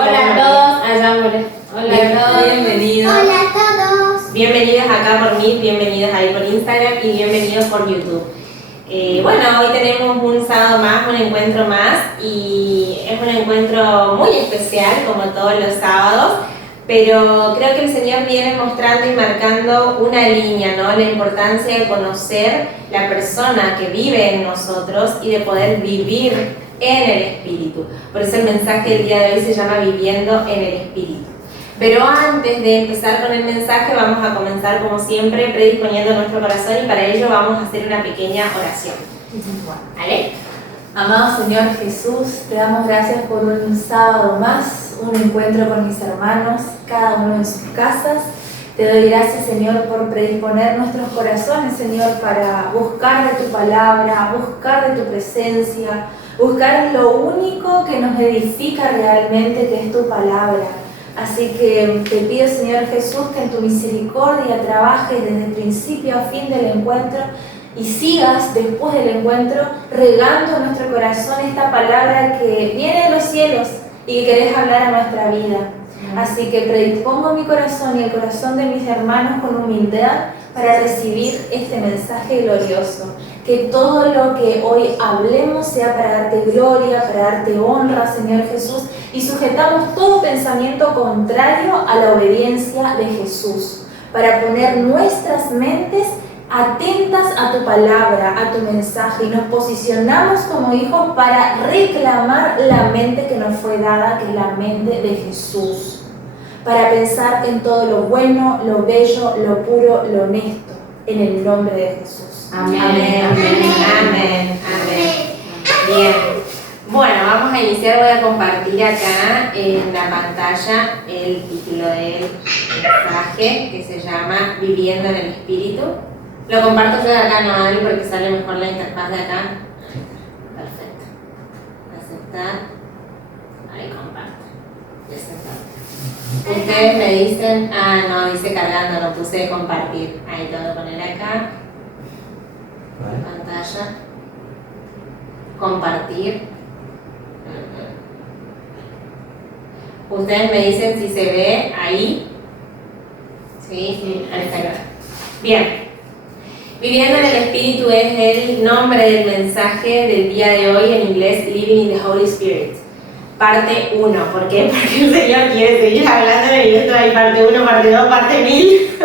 Hola a todos, allá amores. Hola a todos. Bienvenidos. Hola a todos. Bienvenidos acá por Meet, bienvenidos ahí por Instagram y bienvenidos por YouTube. Bueno, hoy tenemos un sábado más, un encuentro más y es un encuentro muy especial como todos los sábados, pero creo que el Señor viene mostrando y marcando una línea, ¿no? La importancia de conocer la persona que vive en nosotros y de poder vivir en el Espíritu. Por eso el mensaje del día de hoy se llama Viviendo en el Espíritu. Pero antes de empezar con el mensaje vamos a comenzar como siempre predisponiendo nuestro corazón y para ello vamos a hacer una pequeña oración. ¿Vale? Amado Señor Jesús, te damos gracias por un sábado más, un encuentro con mis hermanos, cada uno en sus casas. Te doy gracias, Señor, por predisponer nuestros corazones, Señor, para buscar de tu palabra, buscar de tu presencia, buscar lo único que nos edifica realmente, que es tu palabra. Así que te pido, Señor Jesús, que en tu misericordia trabajes desde el principio a fin del encuentro y sigas después del encuentro regando en nuestro corazón esta palabra que viene de los cielos y que querés hablar a nuestra vida. Así que predispongo mi corazón y el corazón de mis hermanos con humildad para recibir este mensaje glorioso. Que todo lo que hoy hablemos sea para darte gloria, para darte honra, Señor Jesús, y sujetamos todo pensamiento contrario a la obediencia de Jesús, para poner nuestras mentes atentas a tu palabra, a tu mensaje, y nos posicionamos como hijos para reclamar la mente que nos fue dada, que es la mente de Jesús, para pensar en todo lo bueno, lo bello, lo puro, lo honesto, en el nombre de Jesús. Amén, amén, amén, amén. Bien. Bueno, vamos a iniciar. Voy a compartir acá en la pantalla el título del mensaje que se llama Viviendo en el Espíritu. Lo comparto yo de acá, no Adri, porque sale mejor la interfaz de acá. Perfecto. Aceptar. Ahí comparto. Aceptar. Ustedes me dicen, no, dice cargando, no puse compartir. Ahí tengo que poner acá. Pantalla. Compartir. Ustedes me dicen si se ve ahí. Sí, ahí está. Bien. Viviendo en el Espíritu es el nombre del mensaje del día de hoy en inglés, Living in the Holy Spirit. Parte 1. ¿Por qué? Porque el Señor quiere seguir hablando y esto hay parte 1, parte 2, parte 1000.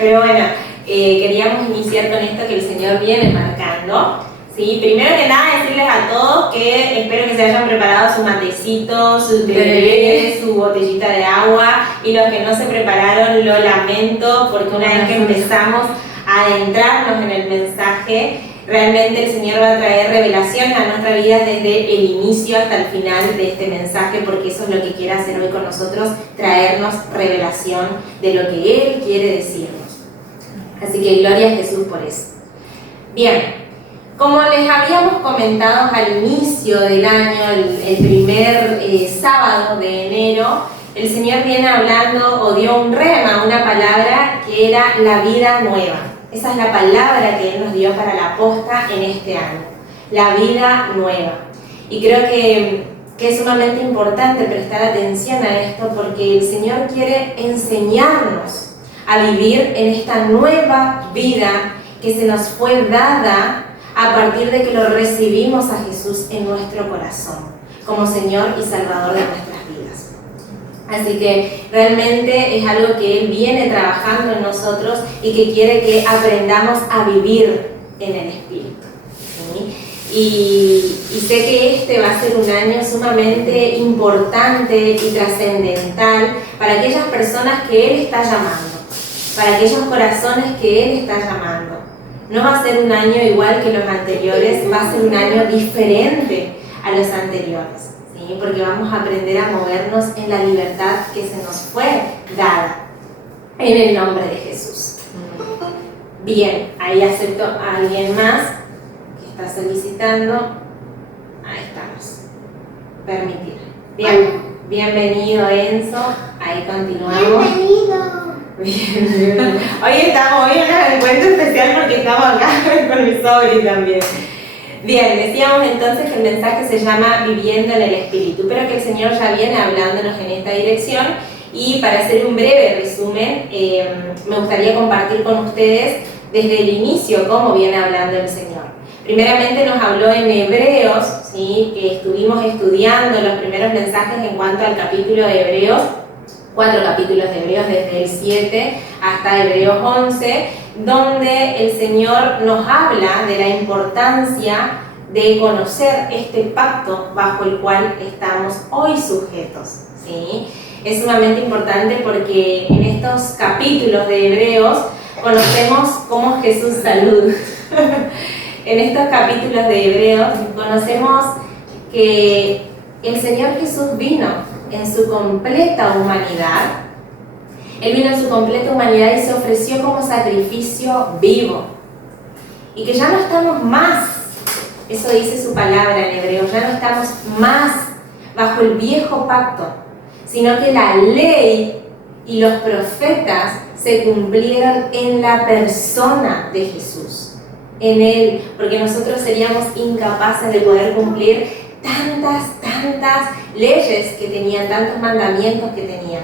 Pero bueno, queríamos iniciar con esto que el Señor viene marcando. ¿Sí? Primero que nada, decirles a todos que espero que se hayan preparado su matecito, su té, su botellita de agua, y los que no se prepararon lo lamento, porque una vez que empezamos a adentrarnos en el mensaje, realmente el Señor va a traer revelación a nuestra vida desde el inicio hasta el final de este mensaje, porque eso es lo que quiere hacer hoy con nosotros, traernos revelación de lo que Él quiere decirnos. Así que gloria a Jesús por eso. Bien, como les habíamos comentado al inicio del año, el primer sábado de enero, el Señor viene hablando o dio un rema, una palabra que era la vida nueva. Esa es la palabra que Él nos dio para la posta en este año, la vida nueva. Y creo que es sumamente importante prestar atención a esto porque el Señor quiere enseñarnos a vivir en esta nueva vida que se nos fue dada a partir de que lo recibimos a Jesús en nuestro corazón como Señor y Salvador de nuestras vidas. Así que realmente es algo que Él viene trabajando en nosotros y que quiere que aprendamos a vivir en el Espíritu. ¿Sí? Y sé que este va a ser un año sumamente importante y trascendental para aquellas personas que Él está llamando, para aquellos corazones que Él está llamando. No va a ser un año igual que los anteriores, va a ser un año diferente a los anteriores, ¿sí? Porque vamos a aprender a movernos en la libertad que se nos fue dada, en el nombre de Jesús. Bien, ahí acepto a alguien más que está solicitando. Ahí estamos. Permitir. Bien, bienvenido Enzo, ahí continuamos. Bienvenido. Bien. Hoy estamos en un encuentro especial porque estamos acá con mi sobri también. Bien, decíamos entonces que el mensaje se llama Viviendo en el Espíritu, pero que el Señor ya viene hablándonos en esta dirección. Y para hacer un breve resumen, me gustaría compartir con ustedes desde el inicio cómo viene hablando el Señor. Primeramente nos habló en Hebreos, ¿sí? Que estuvimos estudiando los primeros mensajes en cuanto al capítulo de Hebreos, 4 capítulos de Hebreos desde el 7 hasta Hebreos 11, donde el Señor nos habla de la importancia de conocer este pacto bajo el cual estamos hoy sujetos, ¿sí? Es sumamente importante porque en estos capítulos de Hebreos conocemos cómo Jesús salud. En estos capítulos de Hebreos conocemos que el Señor Jesús vino en su completa humanidad. Él vino en su completa humanidad y se ofreció como sacrificio vivo. Y que ya no estamos más, eso dice su palabra en Hebreos, ya no estamos más bajo el viejo pacto, sino que la ley y los profetas se cumplieron en la persona de Jesús, en Él, porque nosotros seríamos incapaces de poder cumplir tantas leyes que tenían, tantos mandamientos que tenían.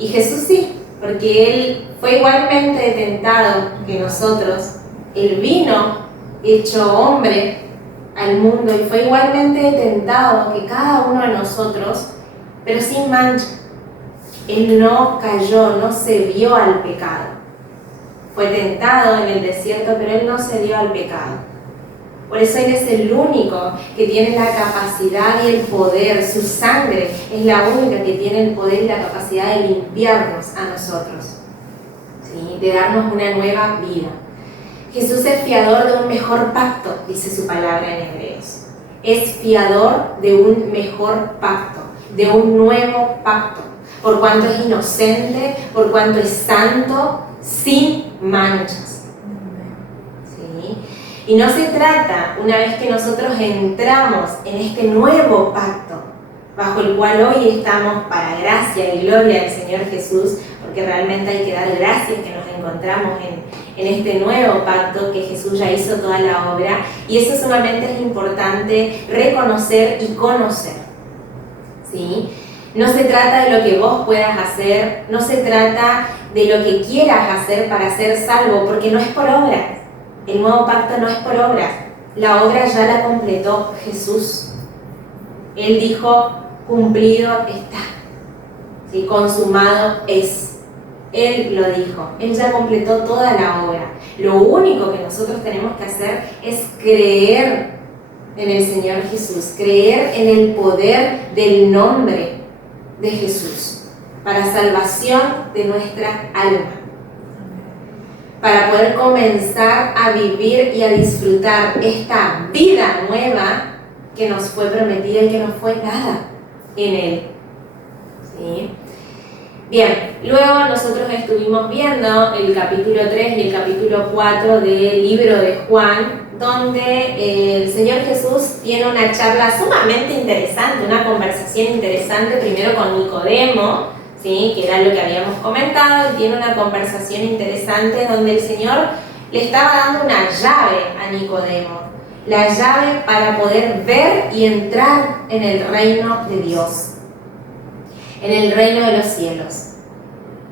Y Jesús sí, porque Él fue igualmente tentado que nosotros. Él vino hecho hombre al mundo y fue igualmente tentado que cada uno de nosotros, pero sin mancha. Él no cayó, no se dio al pecado. Fue tentado en el desierto, pero Él no se dio al pecado. Por eso Él es el único que tiene la capacidad y el poder, su sangre es la única que tiene el poder y la capacidad de limpiarnos a nosotros, ¿sí? De darnos una nueva vida. Jesús es fiador de un mejor pacto, dice su palabra en Hebreos. Es fiador de un mejor pacto, de un nuevo pacto, por cuanto es inocente, por cuanto es santo, sin manchas. ¿Sí? Y no se trata, una vez que nosotros entramos en este nuevo pacto, bajo el cual hoy estamos para gracia y gloria del Señor Jesús, porque realmente hay que dar gracias que nos encontramos en este nuevo pacto que Jesús ya hizo toda la obra, y eso sumamente es importante reconocer y conocer, ¿sí? No se trata de lo que vos puedas hacer, no se trata de lo que quieras hacer para ser salvo, porque no es por obras. El nuevo pacto no es por obras, la obra ya la completó Jesús. Él dijo, cumplido está, ¿sí? Consumado es. Él lo dijo, Él ya completó toda la obra. Lo único que nosotros tenemos que hacer es creer en el Señor Jesús, creer en el poder del nombre de Jesús para salvación de nuestra alma, para poder comenzar a vivir y a disfrutar esta vida nueva que nos fue prometida y que no fue nada en Él, ¿sí? Bien, luego nosotros estuvimos viendo el capítulo 3 y el capítulo 4 del libro de Juan, donde el Señor Jesús tiene una charla sumamente interesante, una conversación interesante primero con Nicodemo, ¿sí? Que era lo que habíamos comentado, y tiene una conversación interesante donde el Señor le estaba dando una llave a Nicodemo, la llave para poder ver y entrar en el reino de Dios, en el reino de los cielos.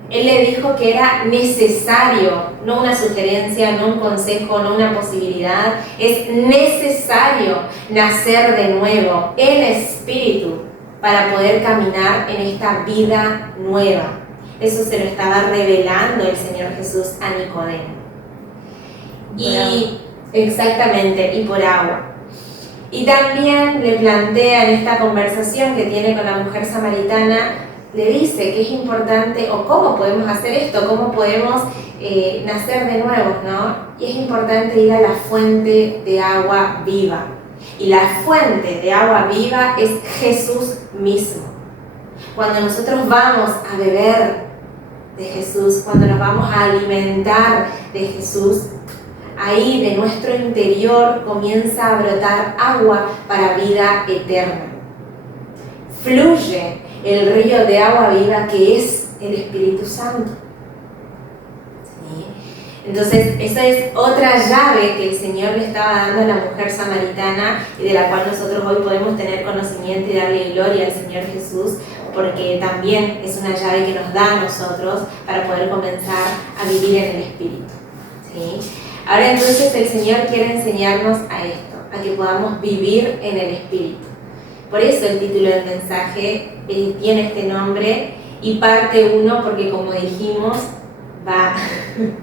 Él le dijo que era necesario, no una sugerencia, no un consejo, no una posibilidad, es necesario nacer de nuevo en espíritu para poder caminar en esta vida nueva. Eso se lo estaba revelando el Señor Jesús a Nicodemo. Y exactamente, y por agua. Y también le plantea en esta conversación que tiene con la mujer samaritana, le dice que es importante, o cómo podemos hacer esto, cómo podemos nacer de nuevo, ¿no? Y es importante ir a la fuente de agua viva. Y la fuente de agua viva es Jesús mismo. Cuando nosotros vamos a beber de Jesús, cuando nos vamos a alimentar de Jesús, ahí de nuestro interior comienza a brotar agua para vida eterna. Fluye el río de agua viva que es el Espíritu Santo. ¿Sí? Entonces, esa es otra llave que el Señor le estaba dando a la mujer samaritana y de la cual nosotros hoy podemos tener conocimiento y darle gloria al Señor Jesús, porque también es una llave que nos da a nosotros para poder comenzar a vivir en el Espíritu, ¿sí? Ahora entonces el Señor quiere enseñarnos a esto, a que podamos vivir en el Espíritu. Por eso el título del mensaje tiene este nombre y parte 1, porque como dijimos,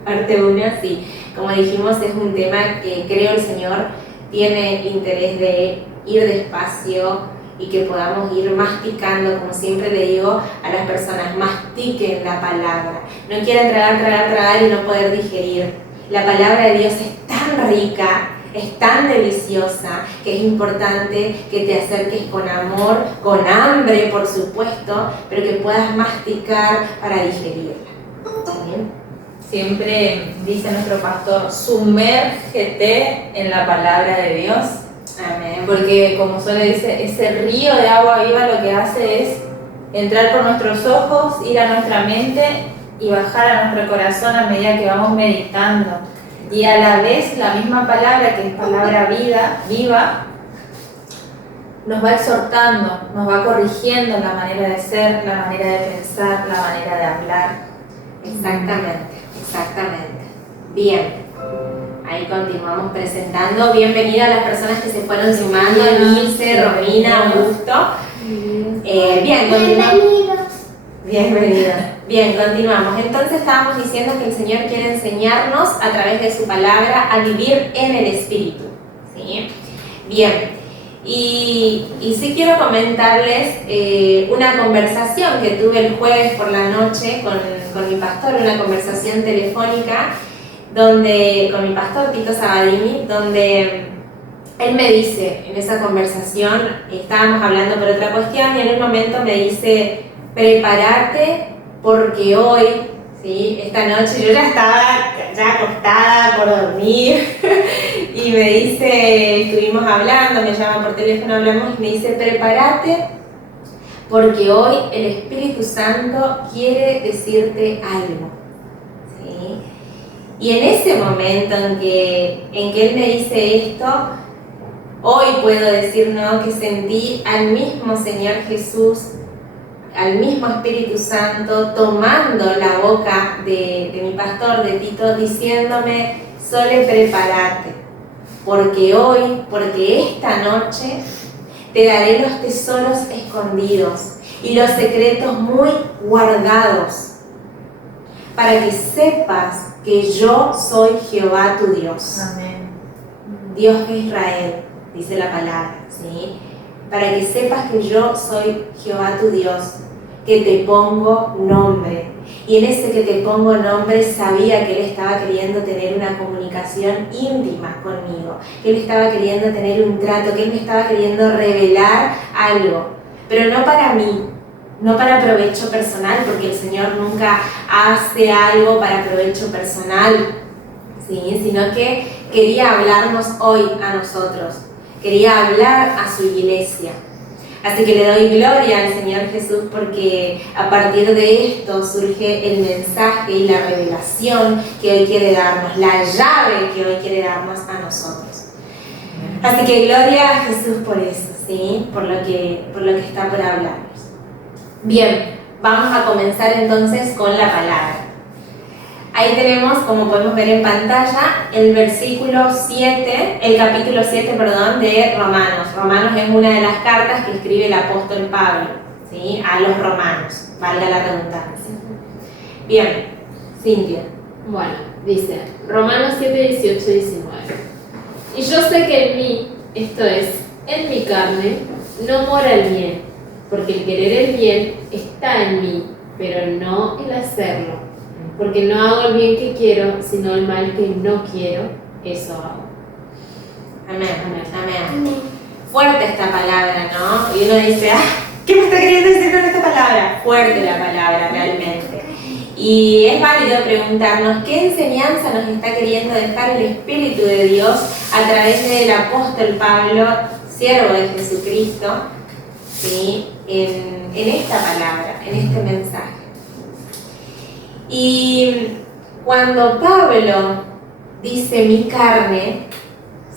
parte 1, sí, como dijimos, es un tema que creo el Señor tiene interés de ir despacio y que podamos ir masticando, como siempre le digo a las personas, mastiquen la palabra. No quieran tragar y no poder digerir. La palabra de Dios es tan rica, es tan deliciosa, que es importante que te acerques con amor, con hambre, por supuesto, pero que puedas masticar para digerirla. ¿Sí? Siempre dice nuestro pastor, sumérgete en la palabra de Dios. Amén. Porque como suele decir, ese río de agua viva lo que hace es entrar por nuestros ojos, ir a nuestra mente y bajar a nuestro corazón a medida que vamos meditando. Y a la vez la misma palabra, que es palabra viva, nos va exhortando, nos va corrigiendo la manera de ser, la manera de pensar, la manera de hablar. Exactamente. Bien. Ahí continuamos presentando. Bienvenida a las personas que se fueron sumando, Nilce, Romina, Augusto. Bien, continuamos. Bienvenidos. Bien, continuamos. Entonces estábamos diciendo que el Señor quiere enseñarnos a través de su palabra a vivir en el Espíritu, ¿sí? Bien, y sí quiero comentarles una conversación que tuve el jueves por la noche con mi pastor, una conversación telefónica con mi pastor Tito Sabadini, donde él me dice, en esa conversación, estábamos hablando por otra cuestión, y en un momento me dice, prepárate porque hoy, ¿sí? Esta noche yo ya estaba acostada por dormir y me dice, estuvimos hablando, me llama por teléfono, hablamos y me dice, prepárate porque hoy el Espíritu Santo quiere decirte algo, ¿sí? Y en ese momento en que él me dice esto, hoy puedo decir, ¿no?, que sentí al mismo Señor Jesús, al mismo Espíritu Santo tomando la boca de mi pastor, de Tito, diciéndome, Sole, prepárate, porque esta noche te daré los tesoros escondidos y los secretos muy guardados, para que sepas que yo soy Jehová tu Dios. Amén. Dios de Israel, dice la palabra, ¿sí? Para que sepas que yo soy Jehová tu Dios, que te pongo nombre. Y en ese que te pongo nombre sabía que Él estaba queriendo tener una comunicación íntima conmigo, que Él estaba queriendo tener un trato, que Él me estaba queriendo revelar algo, pero no para mí, no para provecho personal, porque el Señor nunca hace algo para provecho personal, ¿sí? Sino que quería hablarnos hoy a nosotros, quería hablar a su iglesia. Así que le doy gloria al Señor Jesús, porque a partir de esto surge el mensaje y la revelación que hoy quiere darnos, la llave que hoy quiere darnos a nosotros. Así que gloria a Jesús por eso, ¿sí? Por lo que está por hablarnos. Bien, vamos a comenzar entonces con la palabra. Ahí tenemos, como podemos ver en pantalla, el capítulo 7, de Romanos. Romanos es una de las cartas que escribe el apóstol Pablo, ¿sí?, a los romanos, valga la redundancia. Bien, Cintia. Bueno, dice Romanos 7, 18 y 19. Y yo sé que en mí, esto es, en mi carne, no mora el bien, porque el querer el bien está en mí, pero no el hacerlo. Porque no hago el bien que quiero, sino el mal que no quiero, eso hago. Amén. Fuerte esta palabra, ¿no? Y uno dice, ¿qué me está queriendo decir con esta palabra? Fuerte la palabra, realmente. Y es válido preguntarnos qué enseñanza nos está queriendo dejar el Espíritu de Dios a través del apóstol Pablo, siervo de Jesucristo, ¿sí?, en esta palabra, en este mensaje. Y cuando Pablo dice mi carne,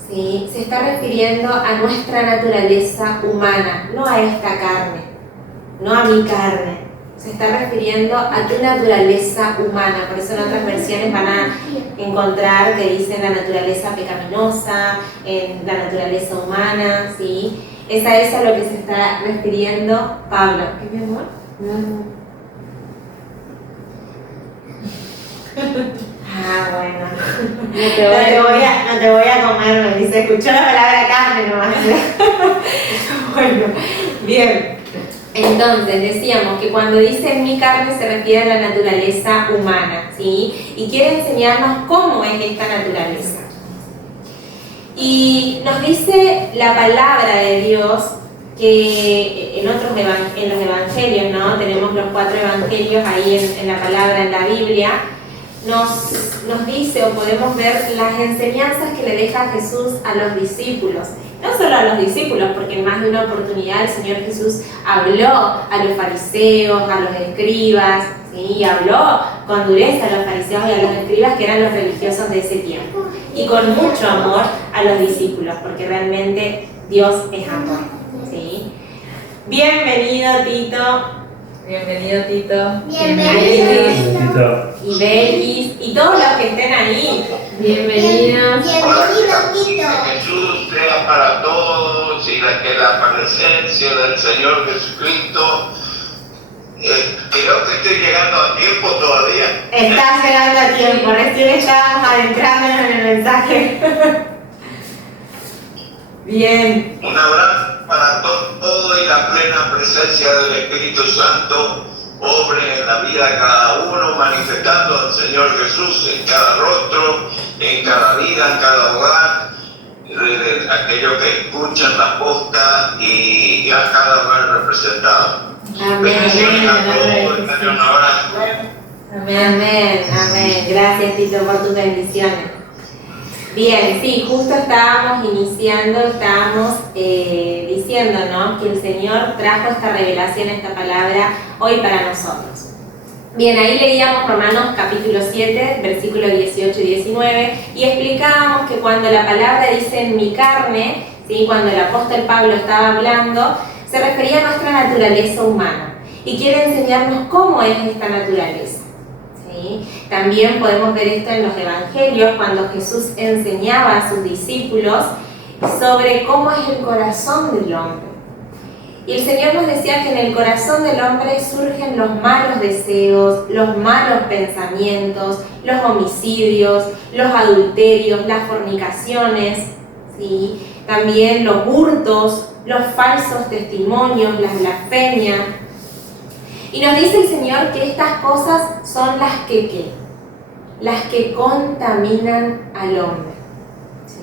¿sí?, se está refiriendo a nuestra naturaleza humana, no a esta carne, no a mi carne. Se está refiriendo a tu naturaleza humana. Por eso en otras versiones van a encontrar que dicen la naturaleza pecaminosa, en la naturaleza humana, ¿sí? Es a eso a lo que se está refiriendo Pablo. ¿Qué, mi amor? Ah, bueno. No te voy a comer, me dice. Escuchó la palabra carne nomás. Bueno, bien. Entonces, decíamos que cuando dice mi carne se refiere a la naturaleza humana, ¿sí? Y quiere enseñarnos cómo es esta naturaleza. Y nos dice la palabra de Dios que en los evangelios, ¿no? Tenemos los 4 evangelios ahí en la palabra, en la Biblia. Nos dice o podemos ver las enseñanzas que le deja Jesús a los discípulos. No solo a los discípulos, porque en más de una oportunidad el Señor Jesús habló a los fariseos, a los escribas, ¿sí? Habló con dureza a los fariseos y a los escribas, que eran los religiosos de ese tiempo. Y con mucho amor a los discípulos, porque realmente Dios es amor, ¿sí? Bienvenido, Tito. Bienvenido, Tito. Bienvenido. Y Belkis, y todos los que estén ahí. Bienvenidos. Bienvenido, Tito. Jesús sea para todos y que la presencia del Señor Jesucristo, creo que estoy llegando a tiempo todavía. Está llegando a tiempo, recién estábamos adentrándonos en el mensaje. Bien. Un abrazo para todos y la plena presencia del Espíritu Santo obre en la vida de cada uno, manifestando al Señor Jesús en cada rostro, en cada vida, en cada hogar, de aquellos que escuchan la posta y a cada hogar representado. Amén. Bendiciones a todos, un abrazo. Amén. Gracias, Tito, por tus bendiciones. Bien, sí, justo estábamos diciendo, ¿no?, que el Señor trajo esta revelación, esta palabra, hoy para nosotros. Bien, ahí leíamos Romanos capítulo 7, versículos 18 y 19, y explicábamos que cuando la palabra dice en mi carne, ¿sí?, cuando el apóstol Pablo estaba hablando, se refería a nuestra naturaleza humana, y quiere enseñarnos cómo es esta naturaleza. ¿Sí? También podemos ver esto en los evangelios, cuando Jesús enseñaba a sus discípulos sobre cómo es el corazón del hombre. Y el Señor nos decía que en el corazón del hombre surgen los malos deseos, los malos pensamientos, los homicidios, los adulterios, las fornicaciones, ¿sí?, también los hurtos, los falsos testimonios, las blasfemias. Y nos dice el Señor que estas cosas son las que contaminan al hombre, ¿sí?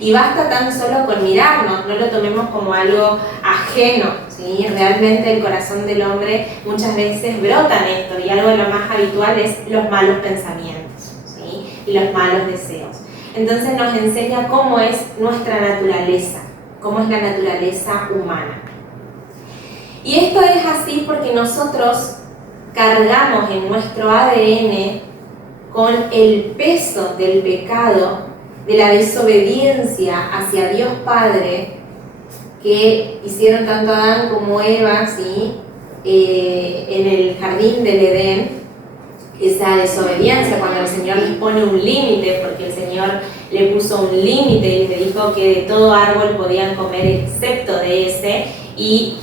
Y basta tan solo con mirarnos, no lo tomemos como algo ajeno, ¿sí? Realmente el corazón del hombre muchas veces brotan esto, y algo de lo más habitual es los malos pensamientos, ¿sí?, y los malos deseos. Entonces nos enseña cómo es nuestra naturaleza, cómo es la naturaleza humana. Y esto es así porque nosotros cargamos en nuestro ADN con el peso del pecado, de la desobediencia hacia Dios Padre, que hicieron tanto Adán como Eva, ¿sí?, en el jardín del Edén. Esa desobediencia, cuando el Señor les pone un límite, porque el Señor le puso un límite y le dijo que de todo árbol podían comer excepto de ese, y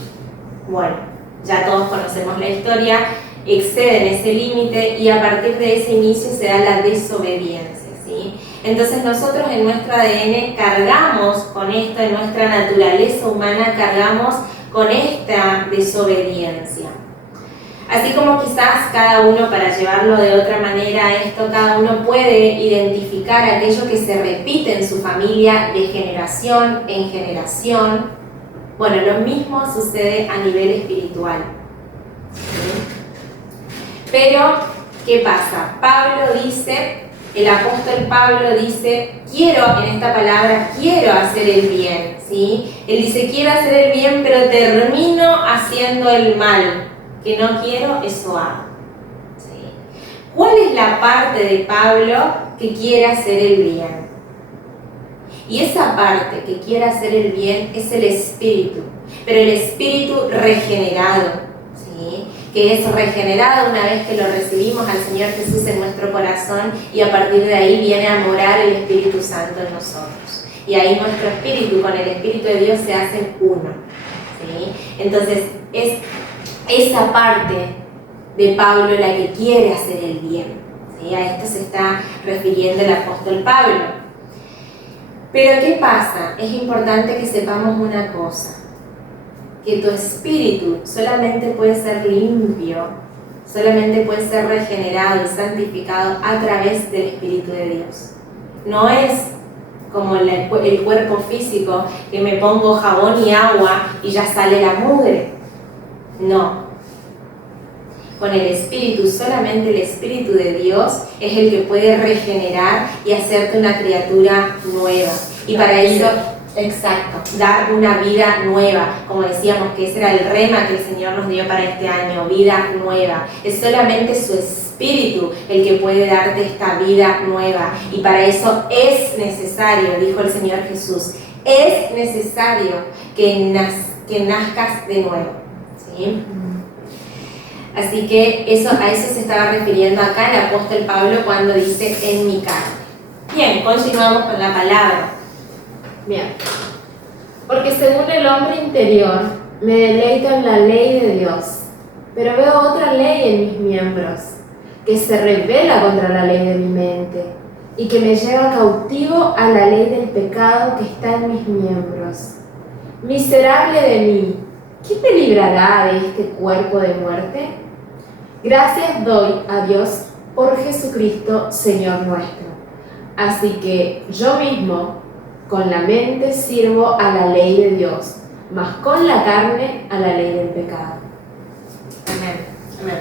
bueno, ya todos conocemos la historia, exceden ese límite y a partir de ese inicio se da la desobediencia, ¿sí? Entonces nosotros en nuestro ADN cargamos con esto, en nuestra naturaleza humana cargamos con esta desobediencia. Así como quizás cada uno, para llevarlo de otra manera esto, cada uno puede identificar aquello que se repite en su familia de generación en generación. Bueno, lo mismo sucede a nivel espiritual. ¿Sí? Pero, ¿qué pasa? El apóstol Pablo dice, en esta palabra, quiero hacer el bien, ¿sí? Él dice, quiero hacer el bien, pero termino haciendo el mal. Que no quiero, eso hago. ¿Sí? ¿Cuál es la parte de Pablo que quiere hacer el bien? Y esa parte que quiere hacer el bien es el espíritu, pero el espíritu regenerado, ¿sí? Que es regenerado una vez que lo recibimos al Señor Jesús en nuestro corazón, y a partir de ahí viene a morar el Espíritu Santo en nosotros. Y ahí nuestro espíritu con el Espíritu de Dios se hacen uno, ¿sí? Entonces es esa parte de Pablo la que quiere hacer el bien, ¿sí? A esto se está refiriendo el apóstol Pablo. Pero ¿qué pasa? Es importante que sepamos una cosa, que tu espíritu solamente puede ser limpio, solamente puede ser regenerado y santificado a través del Espíritu de Dios. No es como el cuerpo físico, que me pongo jabón y agua y ya sale la mugre. No. Con el Espíritu, solamente el Espíritu de Dios es el que puede regenerar y hacerte una criatura nueva. Y para eso, exacto, dar una vida nueva. Como decíamos, que ese era el rema que el Señor nos dio para este año, vida nueva. Es solamente su Espíritu el que puede darte esta vida nueva. Y para eso es necesario, dijo el Señor Jesús, es necesario que nazcas de nuevo, ¿sí? Así que a eso se estaba refiriendo acá el apóstol Pablo cuando dice en mi carne. Bien, continuamos con la palabra. Bien. Porque según el hombre interior, me deleito en la ley de Dios, pero veo otra ley en mis miembros, que se rebela contra la ley de mi mente y que me lleva cautivo a la ley del pecado que está en mis miembros. Miserable de mí, ¿quién me librará de este cuerpo de muerte? Gracias doy a Dios por Jesucristo, Señor nuestro. Así que yo mismo, con la mente sirvo a la ley de Dios, mas con la carne a la ley del pecado. Amén. Amén.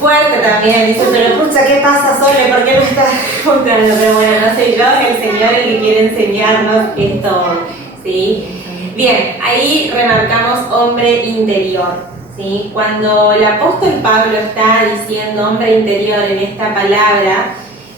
Fuerte también, dice, pero pucha, ¿qué pasa, Sole? ¿Por qué no estás contando? Pero bueno, no soy yo, es el Señor el que quiere enseñarnos esto hoy, ¿sí? Bien, ahí remarcamos hombre interior, ¿sí? Cuando el apóstol Pablo está diciendo hombre interior en esta palabra,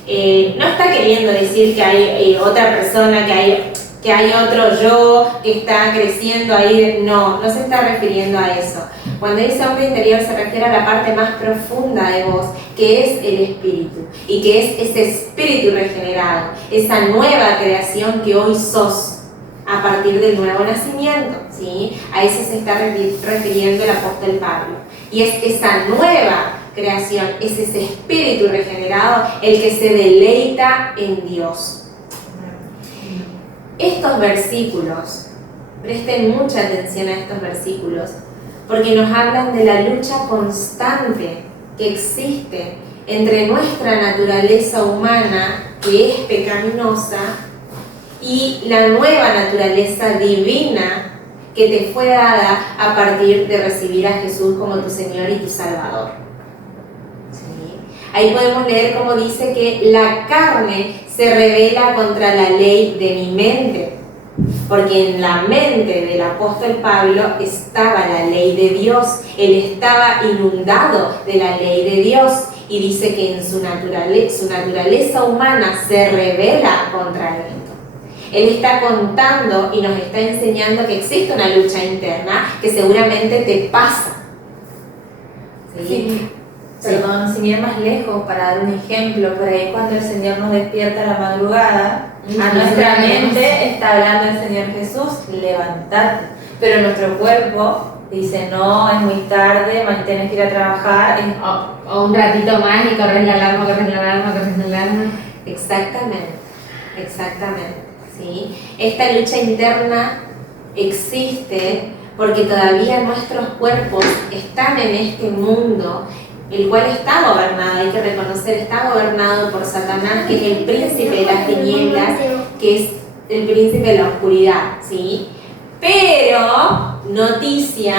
no está queriendo decir que hay otra persona, que hay otro yo que está creciendo ahí. No se está refiriendo a eso. Cuando dice hombre interior se refiere a la parte más profunda de vos, que es el espíritu, y que es ese espíritu regenerado, esa nueva creación que hoy sos a partir del nuevo nacimiento, ¿sí? A eso se está refiriendo el apóstol Pablo. Y es esa nueva creación, es ese espíritu regenerado el que se deleita en Dios. Estos versículos, presten mucha atención a estos versículos, porque nos hablan de la lucha constante que existe entre nuestra naturaleza humana, que es pecaminosa, y la nueva naturaleza divina que te fue dada a partir de recibir a Jesús como tu Señor y tu Salvador. ¿Sí? Ahí podemos leer cómo dice que la carne se rebela contra la ley de mi mente, porque en la mente del apóstol Pablo estaba la ley de Dios, él estaba inundado de la ley de Dios, y dice que en su naturaleza humana se rebela contra esto. Él está contando y nos está enseñando que existe una lucha interna que seguramente te pasa. ¿Sí? Perdón, sin ir más lejos, para dar un ejemplo, por ahí cuando el Señor nos despierta a la madrugada, a nuestra mente está hablando el Señor Jesús, levántate, pero nuestro cuerpo dice, no, es muy tarde, mañana tienes que ir a trabajar. O un ratito más y corres la alarma. Exactamente. ¿Sí? Esta lucha interna existe porque todavía nuestros cuerpos están en este mundo, el cual está gobernado, hay que reconocer, está gobernado por Satanás, que es el príncipe de las tinieblas, que es el príncipe de la oscuridad, ¿sí? Pero, noticia,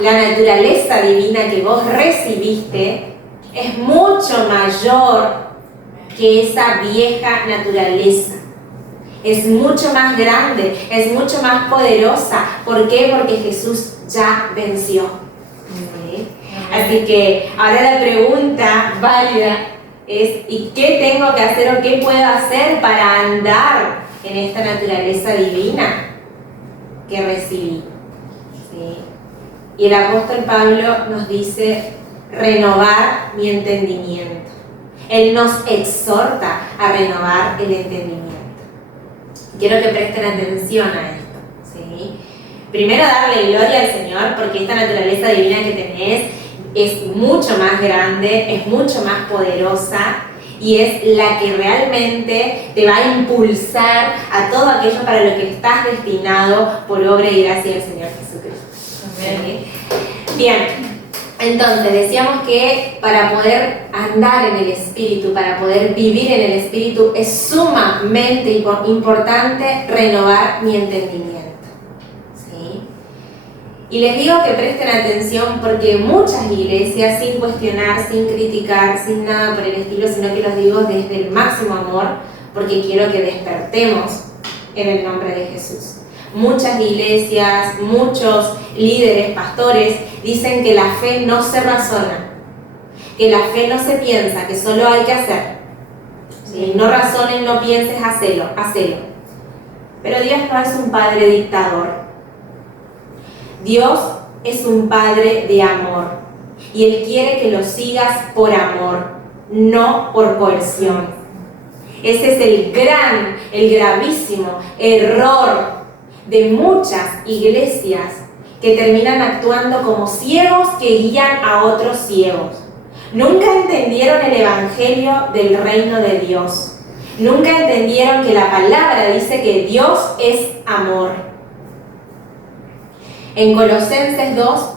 la naturaleza divina que vos recibiste es mucho mayor que esa vieja naturaleza. Es mucho más grande, es mucho más poderosa. ¿Por qué? Porque Jesús ya venció. ¿Sí? Así que ahora la pregunta válida es, ¿y qué tengo que hacer o qué puedo hacer para andar en esta naturaleza divina que recibí? ¿Sí? Y el apóstol Pablo nos dice, renovar mi entendimiento. Él nos exhorta a renovar el entendimiento. Quiero que presten atención a esto, ¿sí? Primero, darle gloria al Señor, porque esta naturaleza divina que tenés es mucho más grande, es mucho más poderosa y es la que realmente te va a impulsar a todo aquello para lo que estás destinado por obra y gracia del Señor Jesucristo. ¿Sí? Bien. Entonces, decíamos que para poder andar en el Espíritu, para poder vivir en el Espíritu, es sumamente importante renovar mi entendimiento. ¿Sí? Y les digo que presten atención porque muchas iglesias, sin cuestionar, sin criticar, sin nada por el estilo, sino que los digo desde el máximo amor, porque quiero que despertemos en el nombre de Jesús. Muchas iglesias, muchos líderes, pastores, dicen que la fe no se razona, que la fe no se piensa, que solo hay que hacer. ¿Sí? No razones, no pienses, hacelo. Pero Dios no es un padre dictador. Dios es un padre de amor. Y Él quiere que lo sigas por amor, no por coerción. Ese es el gravísimo error de muchas iglesias que terminan actuando como ciegos que guían a otros ciegos. Nunca entendieron el evangelio del reino de Dios. Nunca entendieron que la palabra dice que Dios es amor. En Colosenses 2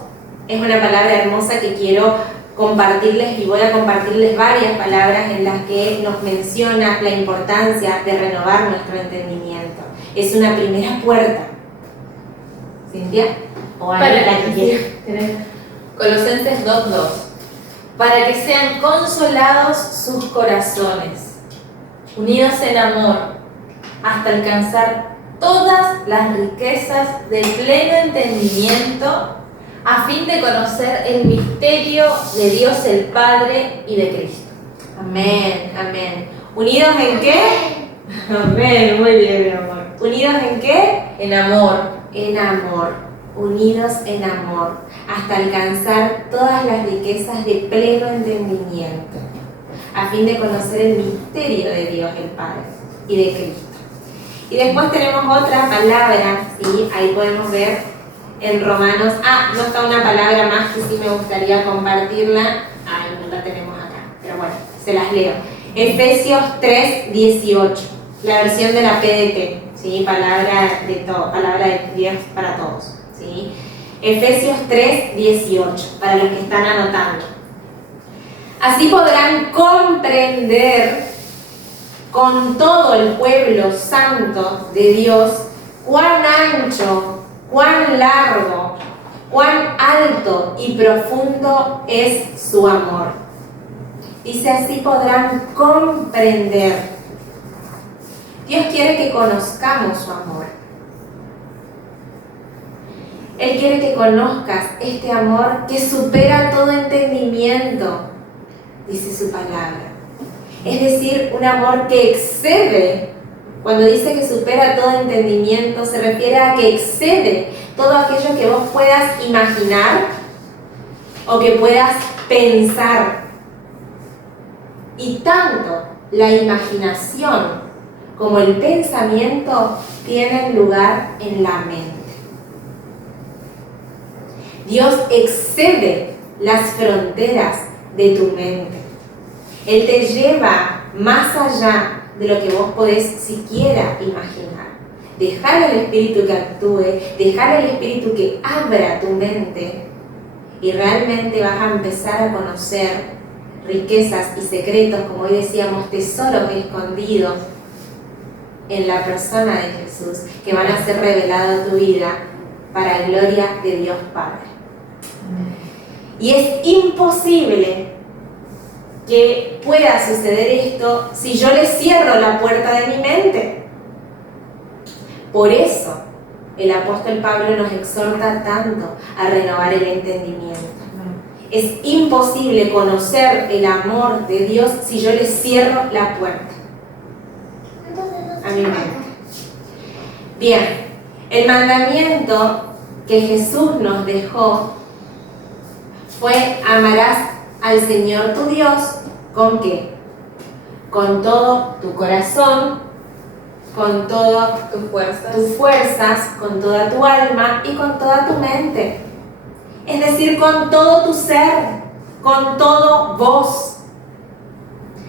es una palabra hermosa que quiero compartirles y voy a compartirles varias palabras en las que nos menciona la importancia de renovar nuestro entendimiento. Es una primera puerta. ¿Cintia? O alguien la que quiera. Colosenses 2:2. Para que sean consolados sus corazones, unidos en amor, hasta alcanzar todas las riquezas del pleno entendimiento, a fin de conocer el misterio de Dios el Padre y de Cristo. Amén, amén. ¿Unidos en qué? Amén, muy bien, mi amor. ¿Unidos en qué? En amor. En amor. Unidos en amor, hasta alcanzar todas las riquezas de pleno entendimiento, a fin de conocer el misterio de Dios el Padre y de Cristo. Y después tenemos otra palabra, ¿sí? Ahí podemos ver en Romanos, no está una palabra más que sí me gustaría compartirla, no la tenemos acá, pero bueno, se las leo. Efesios 3:18, la versión de la PDT, ¿sí? Palabra de Dios para todos, ¿sí? Efesios 3:18, para los que están anotando. Así podrán comprender con todo el pueblo santo de Dios cuán ancho, cuán largo, cuán alto y profundo es su amor. Dice, así podrán comprender. Dios quiere que conozcamos su amor. Él quiere que conozcas este amor que supera todo entendimiento, dice su palabra. Es decir, un amor que excede. Cuando dice que supera todo entendimiento, se refiere a que excede todo aquello que vos puedas imaginar o que puedas pensar. Y tanto la imaginación como el pensamiento tienen lugar en la mente. Dios excede las fronteras de tu mente. Él te lleva más allá de lo que vos podés siquiera imaginar. Dejar al Espíritu que actúe, dejar al Espíritu que abra tu mente y realmente vas a empezar a conocer riquezas y secretos, como hoy decíamos, tesoros escondidos en la persona de Jesús, que van a ser revelados a tu vida para gloria de Dios Padre. Y es imposible que pueda suceder esto si yo le cierro la puerta de mi mente. Por eso el apóstol Pablo nos exhorta tanto a renovar el entendimiento. Es imposible conocer el amor de Dios si yo le cierro la puerta a mi mente. Bien, el mandamiento que Jesús nos dejó fue: amarás al Señor tu Dios, ¿con qué? Con todo tu corazón, con todas tus fuerzas, con toda tu alma y con toda tu mente. Es decir, con todo tu ser, con todo vos.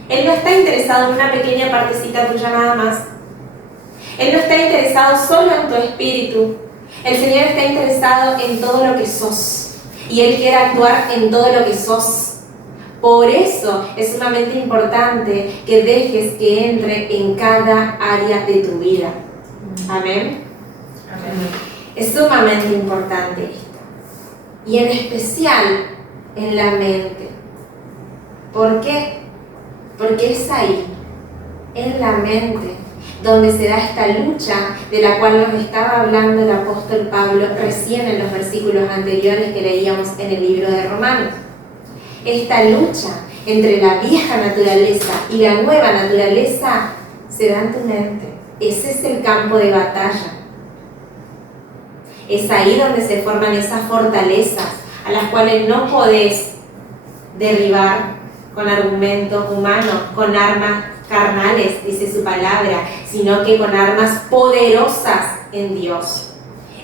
Él no está interesado en una pequeña partecita tuya nada más. Él no está interesado solo en tu espíritu. El Señor está interesado en todo lo que sos. Y Él quiere actuar en todo lo que sos. Por eso es sumamente importante que dejes que entre en cada área de tu vida. Amén. Amén. Es sumamente importante esto. Y en especial en la mente. ¿Por qué? Porque es ahí, en la mente, donde se da esta lucha de la cual nos estaba hablando el apóstol Pablo recién en los versículos anteriores que leíamos en el libro de Romanos. Esta lucha entre la vieja naturaleza y la nueva naturaleza se da en tu mente. Ese es el campo de batalla. Es ahí donde se forman esas fortalezas a las cuales no podés derribar con argumentos humanos, con armas carnales, dice su palabra, sino que con armas poderosas en Dios.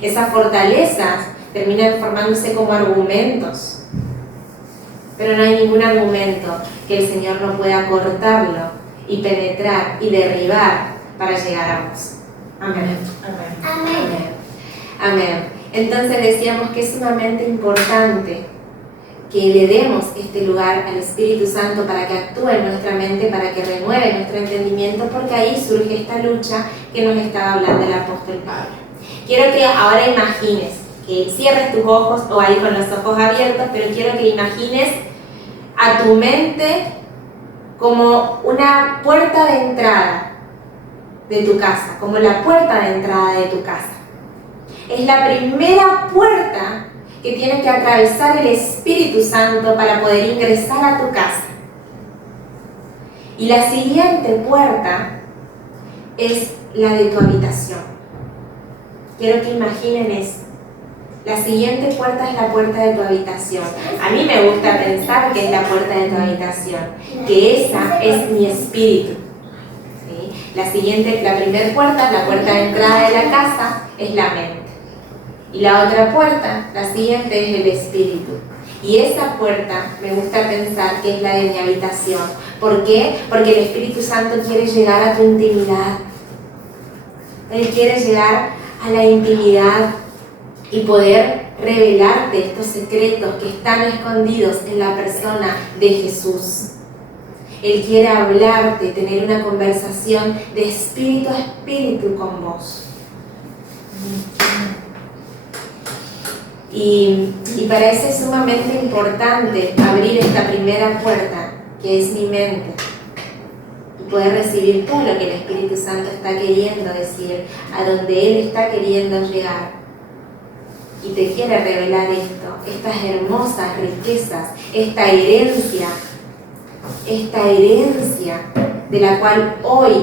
Esas fortalezas terminan formándose como argumentos. Pero no hay ningún argumento que el Señor no pueda cortarlo y penetrar y derribar para llegar a vos. Amén. Amén. Amén. Amén. Entonces decíamos que es sumamente importante que le demos este lugar al Espíritu Santo para que actúe en nuestra mente, para que renueve nuestro entendimiento, porque ahí surge esta lucha que nos estaba hablando el apóstol Pablo. Quiero que ahora imagines, que cierres tus ojos o ahí con los ojos abiertos, pero quiero que imagines a tu mente como una puerta de entrada de tu casa, como la puerta de entrada de tu casa. Es la primera puerta que tiene que atravesar el Espíritu Santo para poder ingresar a tu casa. Y la siguiente puerta es la de tu habitación. Quiero que imaginen eso. La siguiente puerta es la puerta de tu habitación. A mí me gusta pensar que es la puerta de tu habitación, que esa es mi espíritu. ¿Sí? La primera puerta, la puerta de entrada de la casa, es la mente. Y la otra puerta, la siguiente, es el espíritu. Y esa puerta me gusta pensar que es la de mi habitación. ¿Por qué? Porque el Espíritu Santo quiere llegar a tu intimidad. Él quiere llegar a la intimidad y poder revelarte estos secretos que están escondidos en la persona de Jesús. Él quiere hablarte, tener una conversación de espíritu a espíritu con vos. Y para eso es sumamente importante abrir esta primera puerta, que es mi mente, y poder recibir todo lo que el Espíritu Santo está queriendo decir, a donde Él está queriendo llegar. Y te quiere revelar esto, estas hermosas riquezas, esta herencia de la cual hoy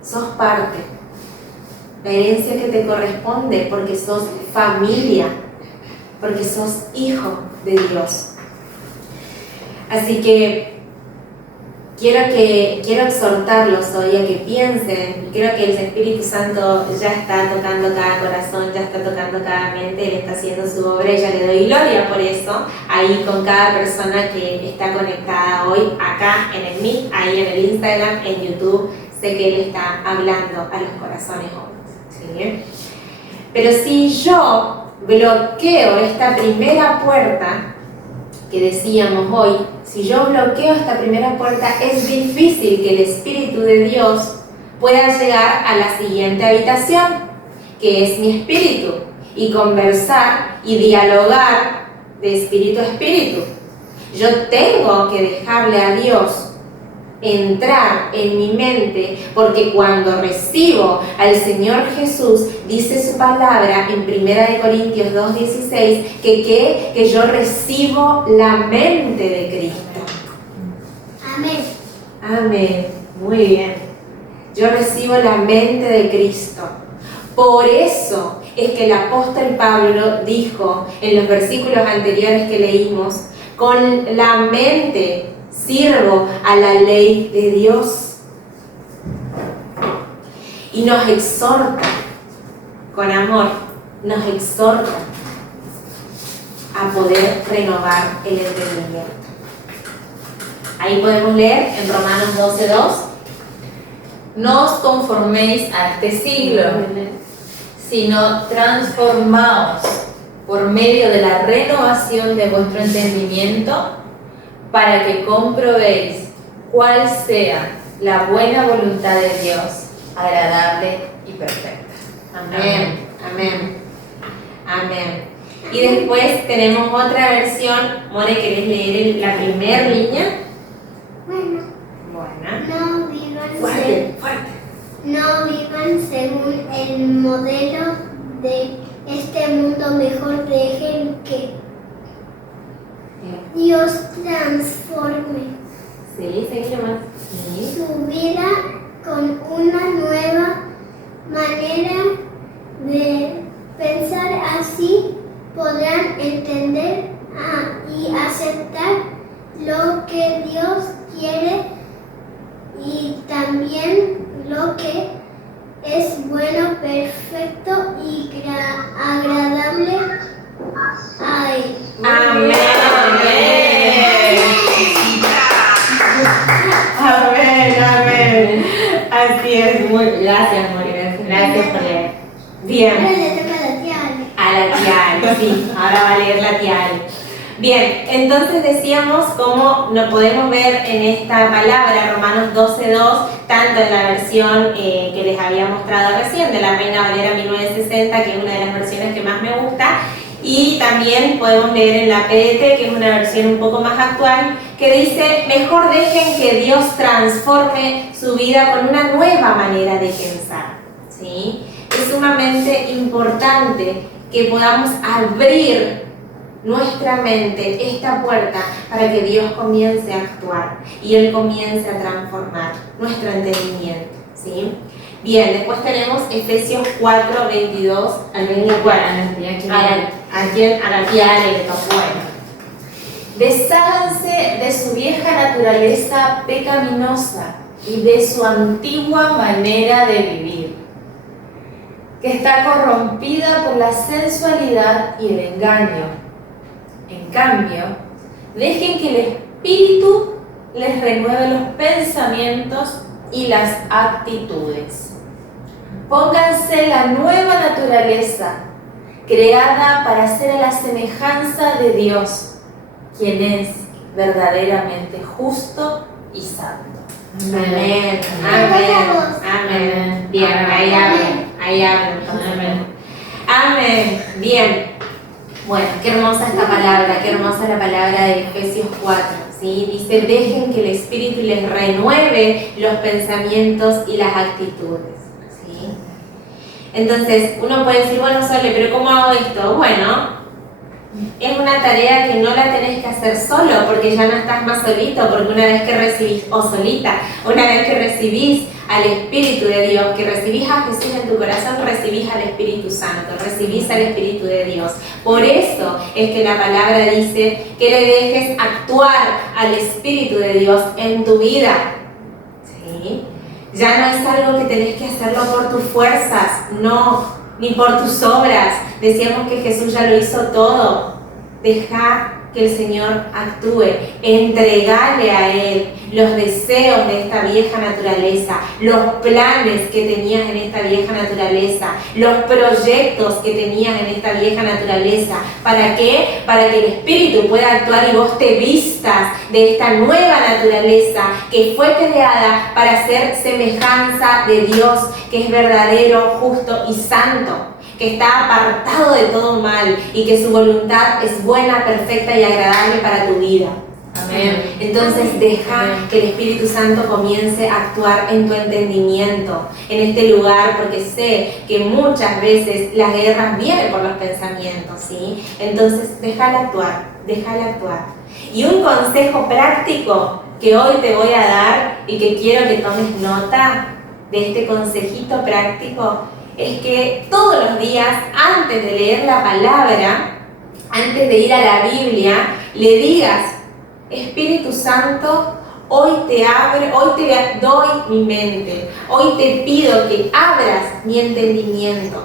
sos parte, la herencia que te corresponde porque sos familia, porque sos hijo de Dios. Así que quiero exhortarlos hoy a que piensen, y creo que el Espíritu Santo ya está tocando cada corazón, ya está tocando cada mente, Él está haciendo su obra y ya le doy gloria por eso, ahí con cada persona que está conectada hoy, acá en el Meet, ahí en el Instagram, en YouTube, sé que Él está hablando a los corazones hoy. ¿Sí? Pero si yo bloqueo esta primera puerta que decíamos hoy, si yo bloqueo esta primera puerta, es difícil que el Espíritu de Dios pueda llegar a la siguiente habitación, que es mi espíritu, y conversar y dialogar de espíritu a espíritu. Yo tengo que dejarle a Dios entrar en mi mente, porque cuando recibo al Señor Jesús, dice su palabra en 1 Corintios 2:16, que yo recibo la mente de Cristo. Amén. Amén. Muy bien. Yo recibo la mente de Cristo. Por eso es que el apóstol Pablo dijo en los versículos anteriores que leímos, con la mente sirvo a la ley de Dios. Y nos exhorta, con amor, nos exhorta a poder renovar el entendimiento. Ahí podemos leer en Romanos 12:2. No os conforméis a este siglo, sino transformaos por medio de la renovación de vuestro entendimiento, para que comprobéis cuál sea la buena voluntad de Dios, agradable y perfecta. Amén, amén, amén. Y después tenemos otra versión. More, ¿querés leer la primera línea? Bueno, Buena. no vivan, Fuerte, fuerte. no vivan según el modelo de este mundo, mejor dejen que Dios transforme Sí, seguimos más. Sí. su vida con una nueva manera de pensar. Así podrán entender y aceptar lo que Dios quiere y también lo que es bueno, perfecto y agradable a Él. Amén. Amén, amén. Así es. Gracias, More. Gracias por leer. Ahora Bien. le toca a la tía Ale. A la tía Ale, sí. Ahora va a leer la tía Ale. Bien, entonces decíamos cómo lo podemos ver en esta palabra, Romanos 12:2, tanto en la versión que les había mostrado recién, de la Reina Valera 1960, que es una de las versiones que más me gusta, y también podemos leer en la PDT, que es una versión un poco más actual, que dice, mejor dejen que Dios transforme su vida con una nueva manera de pensar, ¿sí? Es sumamente importante que podamos abrir nuestra mente, esta puerta, para que Dios comience a actuar y Él comience a transformar nuestro entendimiento, ¿sí? Bien, después tenemos Efesios 4:22 al 24. A la tía Ale le tocó. Bueno. Desháganse de su vieja naturaleza pecaminosa y de su antigua manera de vivir, que está corrompida por la sensualidad y el engaño. En cambio, dejen que el Espíritu les renueve los pensamientos y las actitudes. Pónganse la nueva naturaleza, creada para ser a la semejanza de Dios, quien es verdaderamente justo y santo. Amén, amén, amén. Bien, ahí hablan. Amén. Amén, bien. Bueno, qué hermosa esta palabra, qué hermosa la palabra de Efesios 4, ¿sí? Dice, dejen que el Espíritu les renueve los pensamientos y las actitudes, ¿sí? Entonces, uno puede decir, bueno, Sole, pero ¿cómo hago esto? Bueno, es una tarea que no la tenés que hacer solo, porque ya no estás más solito, porque una vez que recibís, o solita, una vez que recibís al Espíritu de Dios, que recibís a Jesús en tu corazón, recibís al Espíritu Santo, recibís al Espíritu de Dios. Por eso es que la palabra dice que le dejes actuar al Espíritu de Dios en tu vida, ¿sí? Ya no es algo que tenés que hacerlo por tus fuerzas, no, ni por tus obras. Decíamos que Jesús ya lo hizo todo. Deja que el Señor actúe, entregale a Él los deseos de esta vieja naturaleza, los planes que tenías en esta vieja naturaleza, los proyectos que tenías en esta vieja naturaleza. ¿Para qué? Para que el Espíritu pueda actuar y vos te vistas de esta nueva naturaleza que fue creada para ser semejanza de Dios, que es verdadero, justo y santo, que está apartado de todo mal y que su voluntad es buena, perfecta y agradable para tu vida. Amén. Amén. Entonces deja que el Espíritu Santo comience a actuar en tu entendimiento, en este lugar, porque sé que muchas veces las guerras vienen por los pensamientos, ¿sí? Entonces déjala actuar, déjala actuar. Y un consejo práctico que hoy te voy a dar y que quiero que tomes nota de este consejito práctico es que todos los días, antes de leer la palabra, antes de ir a la Biblia, le digas: Espíritu Santo, hoy te doy mi mente, hoy te pido que abras mi entendimiento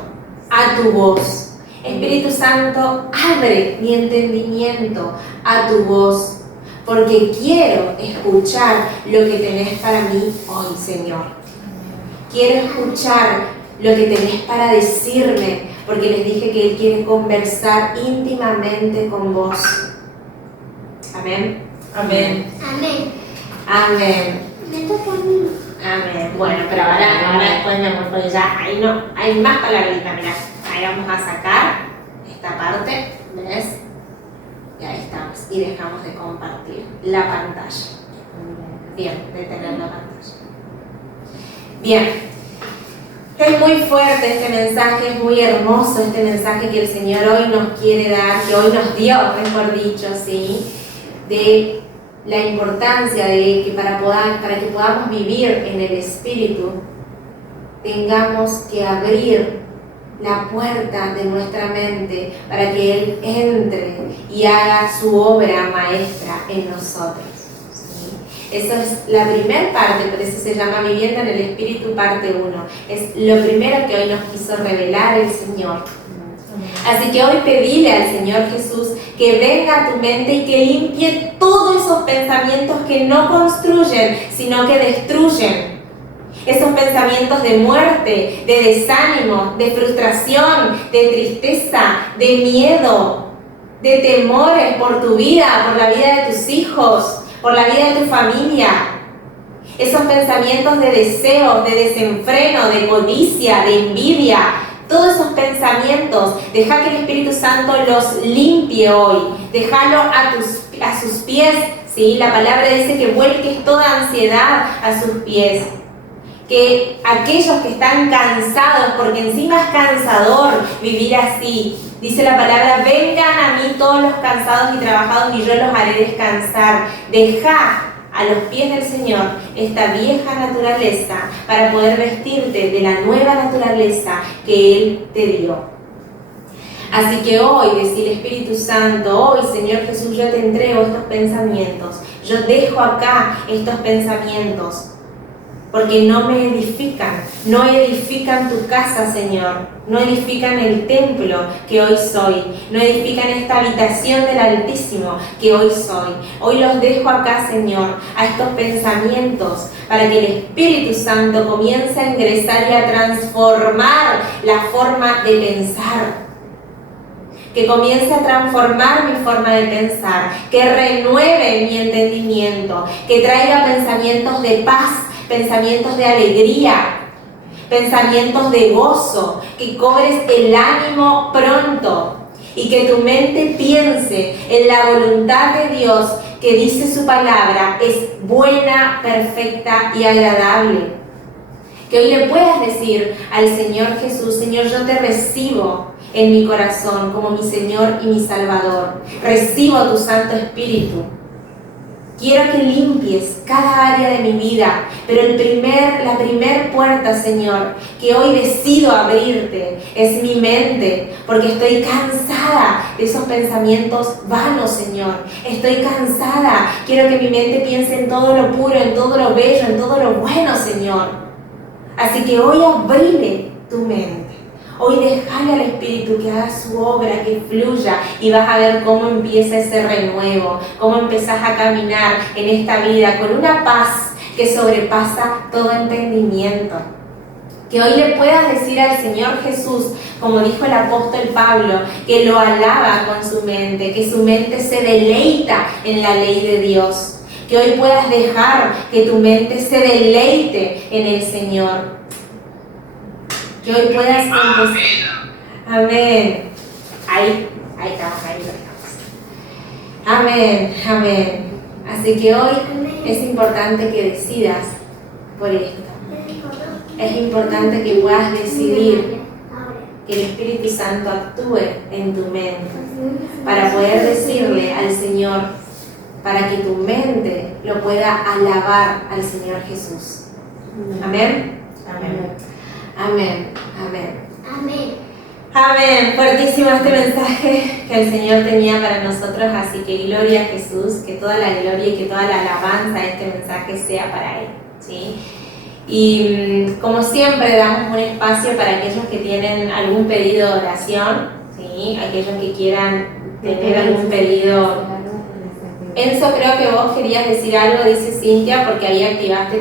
a tu voz. Espíritu Santo, abre mi entendimiento a tu voz, porque quiero escuchar lo que tenés para mí hoy, Señor. Quiero escuchar lo que tenés para decirme, porque les dije que Él quiere conversar íntimamente con vos. Amén. Amén. Amén. Amén. Me toca a mí. Amén. Bueno, pero ahora después, mi amor, porque ya ahí no, hay más palabritas, mirá. Ahí vamos a sacar esta parte, ¿ves? Y ahí estamos. Y dejamos de compartir la pantalla. Bien, detener la pantalla. Bien. Es muy fuerte este mensaje, es muy hermoso este mensaje que el Señor hoy nos quiere dar, que hoy nos dio, mejor dicho, ¿sí? De la importancia de que para que podamos vivir en el Espíritu, tengamos que abrir la puerta de nuestra mente para que Él entre y haga su obra maestra en nosotros. Esa es la primera parte, por eso se llama Viviendo en el Espíritu, parte 1. Es lo primero que hoy nos quiso revelar el Señor. Así que hoy pedile al Señor Jesús que venga a tu mente y que limpie todos esos pensamientos que no construyen, sino que destruyen. Esos pensamientos de muerte, de desánimo, de frustración, de tristeza, de miedo, de temores por tu vida, por la vida de tus hijos, por la vida de tu familia. Esos pensamientos de deseo, de desenfreno, de codicia, de envidia, todos esos pensamientos, deja que el Espíritu Santo los limpie hoy. Déjalo a sus pies, ¿sí? La palabra dice que vuelques toda ansiedad a sus pies. Que aquellos que están cansados, porque encima es cansador vivir así, dice la palabra: vengan a mí todos los cansados y trabajados y yo los haré descansar. Deja a los pies del Señor esta vieja naturaleza para poder vestirte de la nueva naturaleza que Él te dio. Así que hoy, decir: Espíritu Santo, hoy, Señor Jesús, yo te entrego estos pensamientos, yo dejo acá estos pensamientos, porque no me edifican, no edifican tu casa, Señor, no edifican el templo que hoy soy, no edifican esta habitación del Altísimo que hoy soy. Hoy los dejo acá, Señor, a estos pensamientos, para que el Espíritu Santo comience a ingresar y a transformar la forma de pensar. Que comience a transformar mi forma de pensar, que renueve mi entendimiento, que traiga pensamientos de paz, pensamientos de alegría, pensamientos de gozo, que cobres el ánimo pronto y que tu mente piense en la voluntad de Dios que dice su palabra es buena, perfecta y agradable. Que hoy le puedas decir al Señor Jesús: Señor, yo te recibo en mi corazón como mi Señor y mi Salvador. Recibo tu Santo Espíritu. Quiero que limpies cada área de mi vida, pero la primer puerta, Señor, que hoy decido abrirte es mi mente, porque estoy cansada de esos pensamientos vanos, Señor. Estoy cansada. Quiero que mi mente piense en todo lo puro, en todo lo bello, en todo lo bueno, Señor. Así que hoy abrile tu mente. Hoy déjale al Espíritu que haga su obra, que fluya, y vas a ver cómo empieza ese renuevo, cómo empezás a caminar en esta vida con una paz que sobrepasa todo entendimiento. Que hoy le puedas decir al Señor Jesús, como dijo el apóstol Pablo, que lo alaba con su mente, que su mente se deleita en la ley de Dios. Que hoy puedas dejar que tu mente se deleite en el Señor. Que hoy puedas empezar. Amén. Ahí estamos, ahí lo dejamos. Amén, amén. Así que hoy es importante que decidas por esto. Es importante que puedas decidir que el Espíritu Santo actúe en tu mente para poder decirle al Señor, para que tu mente lo pueda alabar al Señor Jesús. Amén. Amén. Amén. Amén. Amén. Amén. Fuertísimo este mensaje que el Señor tenía para nosotros, así que gloria a Jesús, que toda la gloria y que toda la alabanza de este mensaje sea para Él, ¿sí? Y como siempre damos un espacio para aquellos que tienen algún pedido de oración, ¿sí? Aquellos que quieran tener algún pedido. Enzo, creo que vos querías decir algo, dice Cintia, porque ahí activaste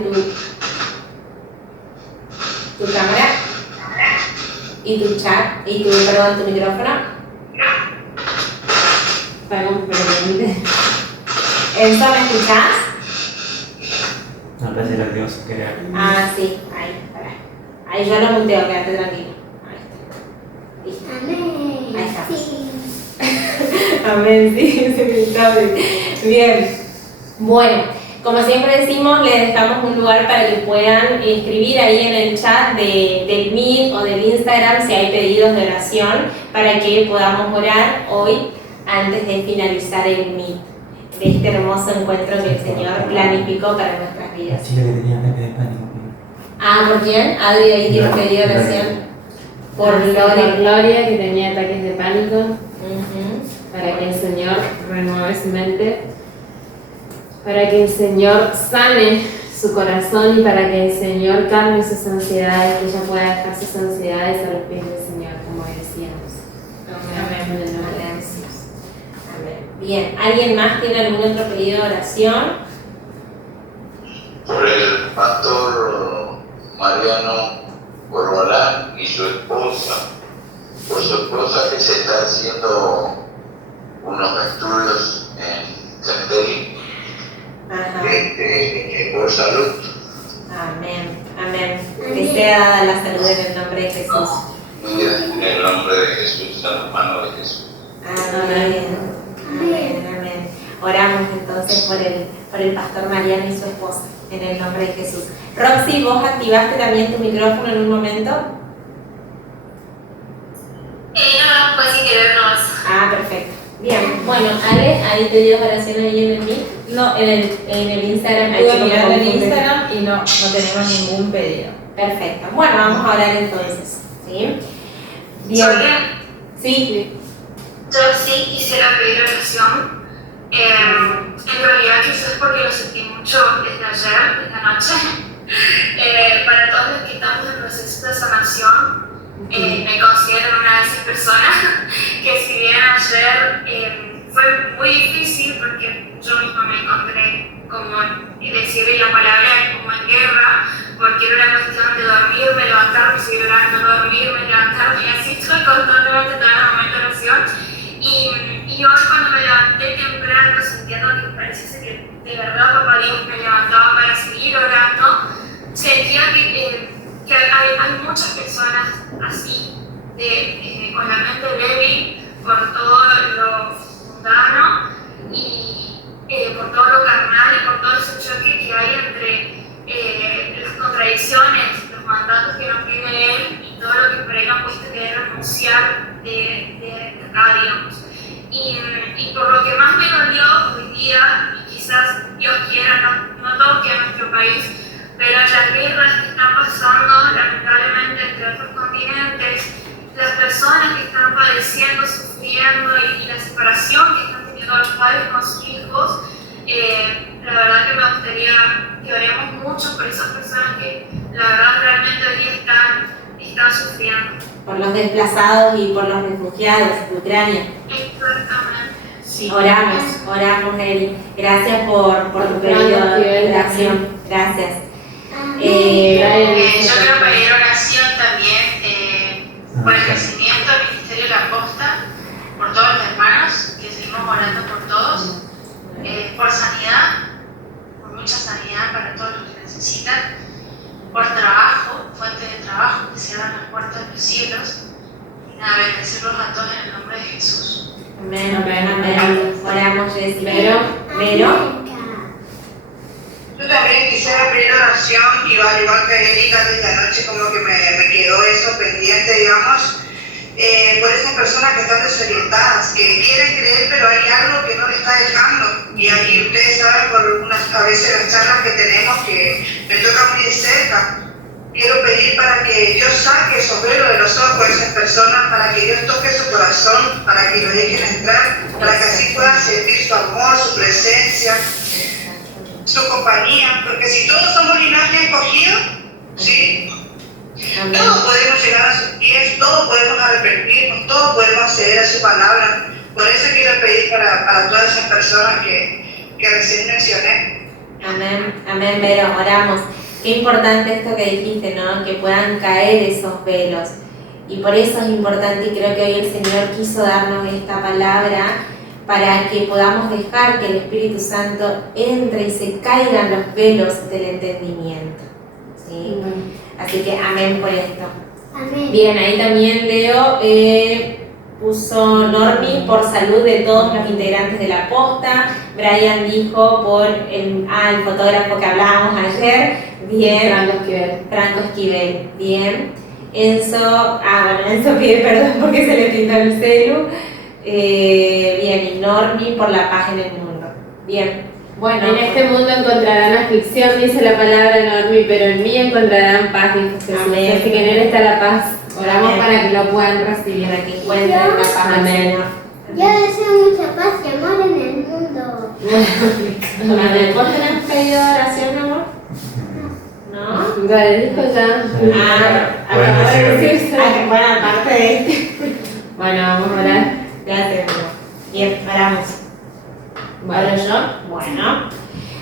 tu cámara y tu chat, y tu micrófono. Enzo, ¿me escuchás? No, parece que Dios quería. Ah, sí, ahí, pará. Ahí yo lo muteo, quédate tranquilo. Ahí está. Listo. Amén. Ahí está. Sí. Amén, sí, bien. Bueno, como siempre decimos, les dejamos un lugar para que puedan escribir ahí en el chat del Meet o del Instagram si hay pedidos de oración para que podamos orar hoy antes de finalizar el Meet de este hermoso encuentro que el Señor planificó para nuestras La vidas. chica que tenía ataque de pánico. Ah, ¿por quién? Adri ahí tiene pedido de oración. Por Gloria. Gloria, que tenía ataques de pánico, Ujú. para que el Señor renueve su mente, para que el Señor sane su corazón y para que el Señor calme sus ansiedades, que ella pueda dejar sus ansiedades a los pies del Señor, como decíamos. Amén. En el nombre de Jesús. Amén. Bien, ¿alguien más tiene algún otro pedido de oración? Por el pastor Mariano Corbalán y su esposa, por su esposa que se está haciendo unos estudios en Tenderi, Ajá. por salud. Amén. Amén. Que sea dada la salud en el nombre de Jesús. Y en el nombre de Jesús, en la mano de Jesús. Amén. Amén. Amén. Oramos entonces por el pastor Mariano y su esposa, en el nombre de Jesús. Roxy, ¿vos activaste también tu micrófono en un momento? No, pues sin querernos. Ah, perfecto. Bien, bueno, Ale, ¿hay pedidos de oración ahí en el Meet? No, En el Instagram. Ahí estuve chicos, mirando en me confundí. Instagram y no tenemos ningún pedido. Perfecto. Bueno, vamos a orar entonces. ¿Sí? Bien. Sobre, Sí. yo sí quisiera pedir oración. En realidad quizás porque lo sentí mucho desde ayer, desde anoche. Para todos los que estamos en proceso de sanación, me considero una de esas personas que si bien ayer fue muy difícil porque yo misma me encontré como decirle la palabra como en guerra, porque era una cuestión de dormirme, levantarme, seguir orando, dormirme, levantarme, y así estoy constantemente todo el momento de oración. Y hoy cuando me levanté temprano sintiendo que pareciese que de verdad Papá Dios me levantaba para seguir orando, sentía que hay muchas personas así, con la mente débil por todo lo mundano y por todo lo carnal y por todo ese choque que hay entre las contradicciones, los mandatos que nos pide Él y todo lo que por ahí nos cuesta querer renunciar de acá, digamos. Y por lo que más me dolió hoy día, y quizás Dios quiera no toque a nuestro país, pero las guerras que están pasando lamentablemente entre otros continentes, las personas que están padeciendo, sufriendo y la separación que están teniendo los padres con sus hijos, la verdad que me gustaría que oremos mucho por esas personas que la verdad realmente hoy día están sufriendo. Por los desplazados y por los refugiados de Ucrania. Exactamente. Sí. Oramos, Eli. Gracias por tu pedido de oración. Gracias. Yo quiero pedir oración también por el crecimiento del Ministerio de la Posta, por todos los hermanos, que seguimos orando por todos, por sanidad, por mucha sanidad para todos los que necesitan, por trabajo, fuente de trabajo, que se abran las puertas de los cielos, y nada, bendecirlos a todos en el nombre de Jesús. Amén. Oramos, Jessy. Vero. oración, y al igual que Erika, desde anoche como que me quedó eso pendiente, digamos, por esas personas que están desorientadas, que quieren creer, pero hay algo que no le está dejando. Y ahí ustedes saben por a veces las charlas que tenemos que me toca muy de cerca. Quiero pedir para que Dios saque esos velos de los ojos de esas personas, para que Dios toque su corazón, para que lo dejen entrar, para que así puedan sentir su amor, su presencia, su compañía. Porque si todos somos linaje escogido, ¿sí? Todos podemos llegar a sus pies, todos podemos arrepentirnos, todos podemos acceder a su palabra. Por eso quiero pedir para todas esas personas que recién mencioné. Amén, amén, Vero, oramos. Qué importante esto que dijiste, ¿no? Que puedan caer esos velos. Y por eso es importante, y creo que hoy el Señor quiso darnos esta palabra para que podamos dejar que el Espíritu Santo entre y se caigan los velos del entendimiento. ¿Sí? Así que amén por esto. Amén. Bien, ahí también Leo puso Normi por salud de todos los integrantes de la posta. Brian dijo por el fotógrafo que hablábamos ayer. Bien. Franco Esquivel. Bien. Enzo pide perdón porque se le pintó el celu. Bien, y Normi por la paz en el mundo. Bien. Bueno, en este mundo encontrarán aflicción, dice la palabra Normi, pero en mí encontrarán paz, dijo Jesús. Amén. Así que en Él está la paz. Oramos Amén. para que lo puedan recibir. Para que encuentren la paz. Amén. Yo deseo mucha paz y amor en el mundo. Amén. ¿Vos tenés pedido de oración, mi amor? ¿No? Dale, dijo ya. Bueno, aparte de este. Bueno, vamos a orar. Gracias, mi amor. Bien, oramos. ¿Hablo yo?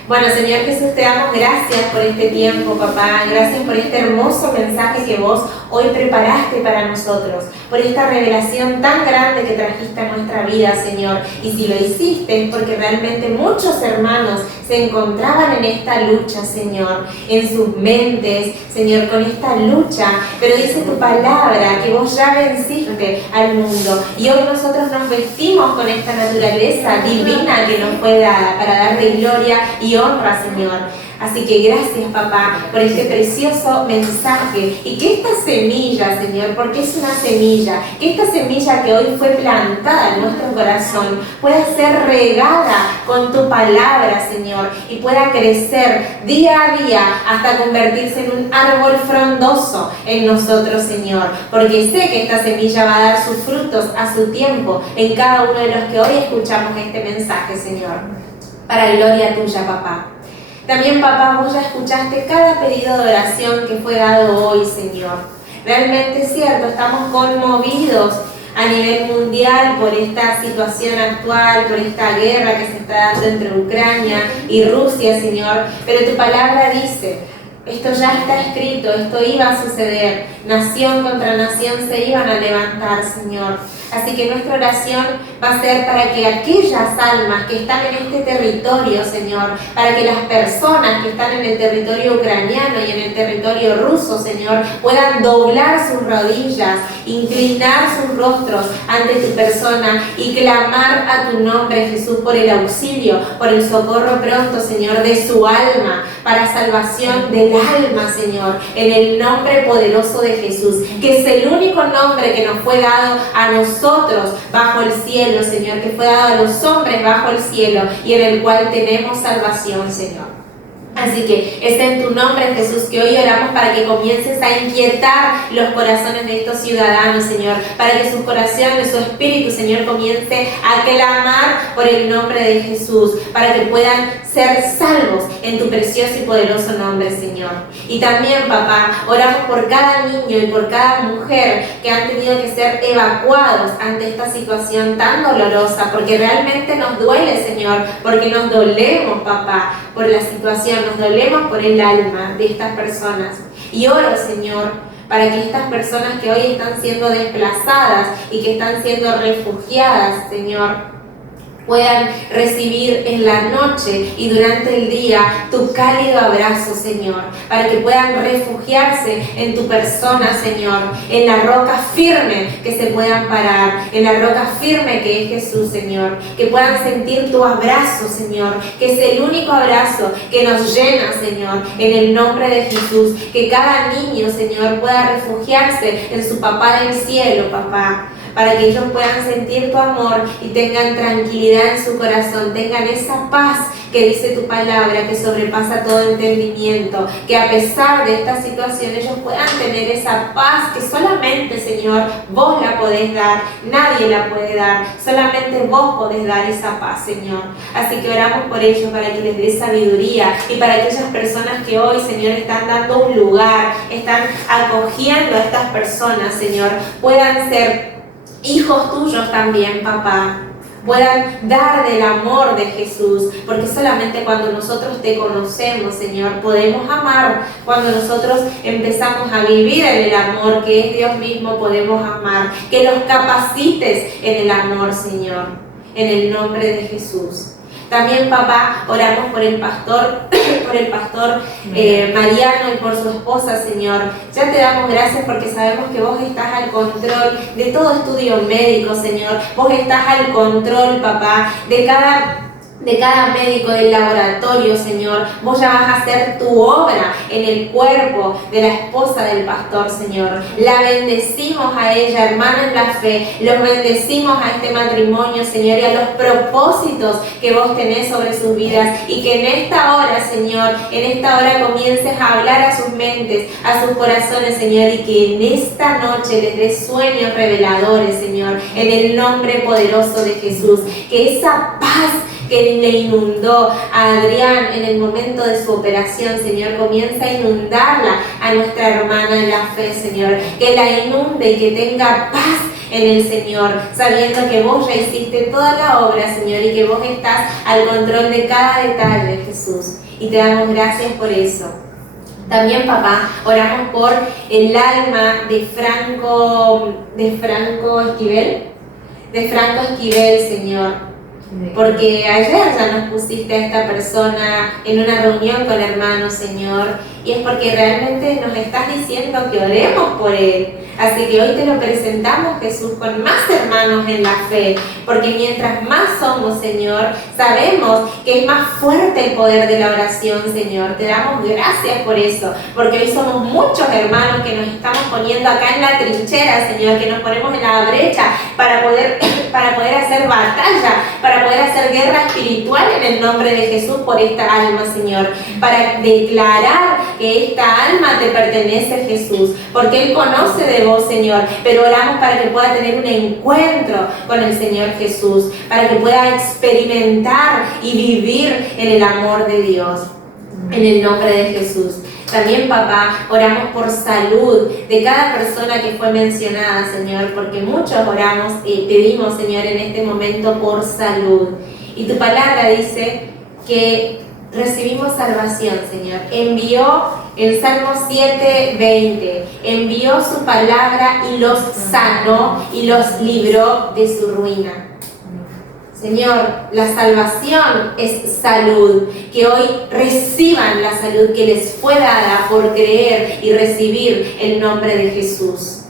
Bueno, Señor Jesús, te damos gracias por este tiempo, papá. Gracias por este hermoso mensaje que vos hoy preparaste para nosotros. Por esta revelación tan grande que trajiste a nuestra vida, Señor. Y si lo hiciste es porque realmente muchos hermanos se encontraban en esta lucha, Señor. En sus mentes, Señor, con esta lucha. Pero dice tu palabra que vos ya venciste al mundo. Y hoy nosotros nos vestimos con esta naturaleza divina que nos fue dada para darte gloria y honra, Señor. Así que gracias, papá, por este precioso mensaje y que esta semilla, Señor, porque es una semilla, que esta semilla que hoy fue plantada en nuestro corazón pueda ser regada con tu palabra, Señor, y pueda crecer día a día hasta convertirse en un árbol frondoso en nosotros, Señor, porque sé que esta semilla va a dar sus frutos a su tiempo en cada uno de los que hoy escuchamos este mensaje, Señor, para gloria tuya, papá. También, papá, vos ya escuchaste cada pedido de oración que fue dado hoy, Señor. Realmente es cierto, estamos conmovidos a nivel mundial por esta situación actual, por esta guerra que se está dando entre Ucrania y Rusia, Señor. Pero tu palabra dice, esto ya está escrito, esto iba a suceder. Nación contra nación se iban a levantar, Señor. Así que nuestra oración va a ser para que aquellas almas que están en este territorio, Señor, para que las personas que están en el territorio ucraniano y en el territorio ruso, Señor, puedan doblar sus rodillas, inclinar sus rostros ante tu persona y clamar a tu nombre, Jesús, por el auxilio, por el socorro pronto, Señor, de su alma, para salvación del alma, Señor, en el nombre poderoso de Jesús, que es el único nombre que nos fue dado a nosotros bajo el cielo, Señor, que fue dado a los hombres bajo el cielo y en el cual tenemos salvación, Señor. Así que es en tu nombre, Jesús, que hoy oramos para que comiences a inquietar los corazones de estos ciudadanos, Señor, para que sus corazones, su espíritu, Señor, comience a clamar por el nombre de Jesús, para que puedan ser salvos en tu precioso y poderoso nombre, Señor. Y también, papá, oramos por cada niño y por cada mujer que han tenido que ser evacuados ante esta situación tan dolorosa, porque realmente nos duele, Señor, porque nos dolemos, papá, por la situación. Nos dolemos por el alma de estas personas. Y oro, Señor, para que estas personas que hoy están siendo desplazadas y que están siendo refugiadas, Señor, puedan recibir en la noche y durante el día tu cálido abrazo, Señor, para que puedan refugiarse en tu persona, Señor, en la roca firme que se puedan parar, en la roca firme que es Jesús, Señor, que puedan sentir tu abrazo, Señor, que es el único abrazo que nos llena, Señor, en el nombre de Jesús, que cada niño, Señor, pueda refugiarse en su papá del cielo, papá, para que ellos puedan sentir tu amor y tengan tranquilidad en su corazón, tengan esa paz que dice tu palabra, que sobrepasa todo entendimiento, que a pesar de esta situación ellos puedan tener esa paz que solamente, Señor, vos la podés dar, nadie la puede dar, solamente vos podés dar esa paz, Señor. Así que oramos por ellos para que les dé sabiduría y para aquellas personas que hoy, Señor, están dando un lugar, están acogiendo a estas personas, Señor, puedan ser hijos tuyos también, papá, puedan dar del amor de Jesús, porque solamente cuando nosotros te conocemos, Señor, podemos amar. Cuando nosotros empezamos a vivir en el amor que es Dios mismo, podemos amar. Que los capacites en el amor, Señor, en el nombre de Jesús. También, papá, oramos por el pastor Mariano y por su esposa, Señor. Ya te damos gracias porque sabemos que vos estás al control de todo estudio médico, Señor. Vos estás al control, papá, de cada médico del laboratorio, Señor. Vos ya vas a hacer tu obra en el cuerpo de la esposa del pastor, Señor. La bendecimos a ella, hermana en la fe. Los bendecimos a este matrimonio, Señor, y a los propósitos que vos tenés sobre sus vidas. Y que en esta hora, Señor, en esta hora comiences a hablar a sus mentes, a sus corazones, Señor, y que en esta noche les des sueños reveladores, Señor, en el nombre poderoso de Jesús. Que esa paz que le inundó a Adrián en el momento de su operación, Señor, comienza a inundarla a nuestra hermana en la fe, Señor, que la inunde y que tenga paz en el Señor, sabiendo que vos ya hiciste toda la obra, Señor, y que vos estás al control de cada detalle, Jesús, y te damos gracias por eso. También, papá, oramos por el alma de Franco Esquivel, Señor, porque ayer ya nos pusiste a esta persona en una reunión con hermanos, Señor, y es porque realmente nos estás diciendo que oremos por él. Así que hoy te lo presentamos, Jesús, con más hermanos en la fe, porque mientras más somos, Señor, sabemos que es más fuerte el poder de la oración, Señor. Te damos gracias por eso, porque hoy somos muchos hermanos que nos estamos poniendo acá en la trinchera, Señor, que nos ponemos en la brecha para poder hacer batalla, para poder hacer guerra espiritual en el nombre de Jesús por esta alma, Señor, para declarar que esta alma te pertenece, Jesús, porque Él conoce de vos, Señor, pero oramos para que pueda tener un encuentro con el Señor Jesús, para que pueda experimentar y vivir en el amor de Dios, en el nombre de Jesús. También, papá, oramos por salud de cada persona que fue mencionada, Señor, porque muchos oramos y pedimos, Señor, en este momento por salud. Y tu palabra dice que recibimos salvación, Señor. Envió el Salmo 7:20, envió su palabra y los sanó y los libró de su ruina. Señor, la salvación es salud, que hoy reciban la salud que les fue dada por creer y recibir el nombre de Jesús.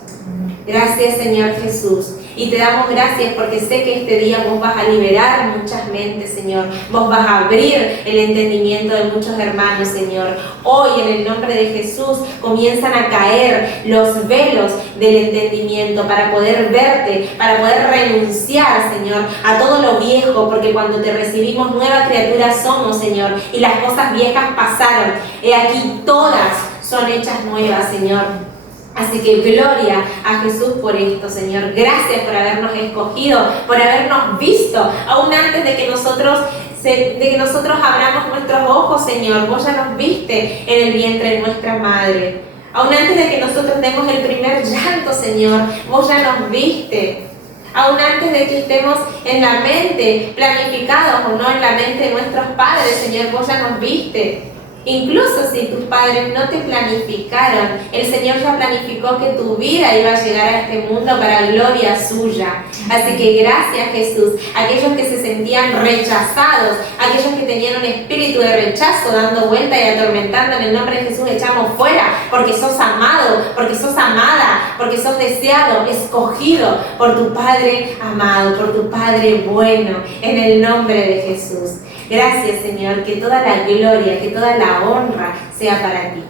Gracias, Señor Jesús. Y te damos gracias porque sé que este día vos vas a liberar muchas mentes, Señor. Vos vas a abrir el entendimiento de muchos hermanos, Señor. Hoy, en el nombre de Jesús, comienzan a caer los velos del entendimiento para poder verte, para poder renunciar, Señor, a todo lo viejo, porque cuando te recibimos, nueva criatura somos, Señor, y las cosas viejas pasaron. He aquí todas son hechas nuevas, Señor. Así que gloria a Jesús por esto, Señor. Gracias por habernos escogido, por habernos visto, aún antes de que nosotros abramos nuestros ojos, Señor. Vos ya nos viste en el vientre de nuestra madre. Aún antes de que nosotros demos el primer llanto, Señor, vos ya nos viste. Aún antes de que estemos en la mente, planificados o no en la mente de nuestros padres, Señor, vos ya nos viste. Incluso si tus padres no te planificaron, el Señor ya planificó que tu vida iba a llegar a este mundo para gloria suya. Así que gracias, Jesús. Aquellos que se sentían rechazados, aquellos que tenían un espíritu de rechazo dando vuelta y atormentando, en el nombre de Jesús echamos fuera, porque sos amado, porque sos amada, porque sos deseado, escogido por tu Padre amado, por tu Padre bueno, en el nombre de Jesús. Gracias, Señor, que toda la gloria, que toda la honra sea para ti.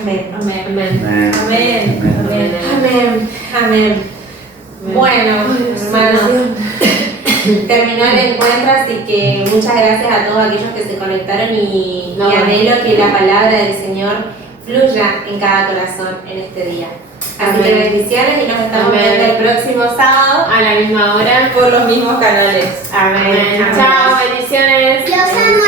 Amén. Amén. Amén. Amén. Amén. Amén. Amén. Bueno, hermanos, terminó el encuentro, así que muchas gracias a todos aquellos que se conectaron y anhelo que la palabra del Señor fluya en cada corazón en este día. Así que bendiciones y nos estamos viendo el próximo sábado a la misma hora por los mismos canales. Amén. Chao, bendiciones. Los amo.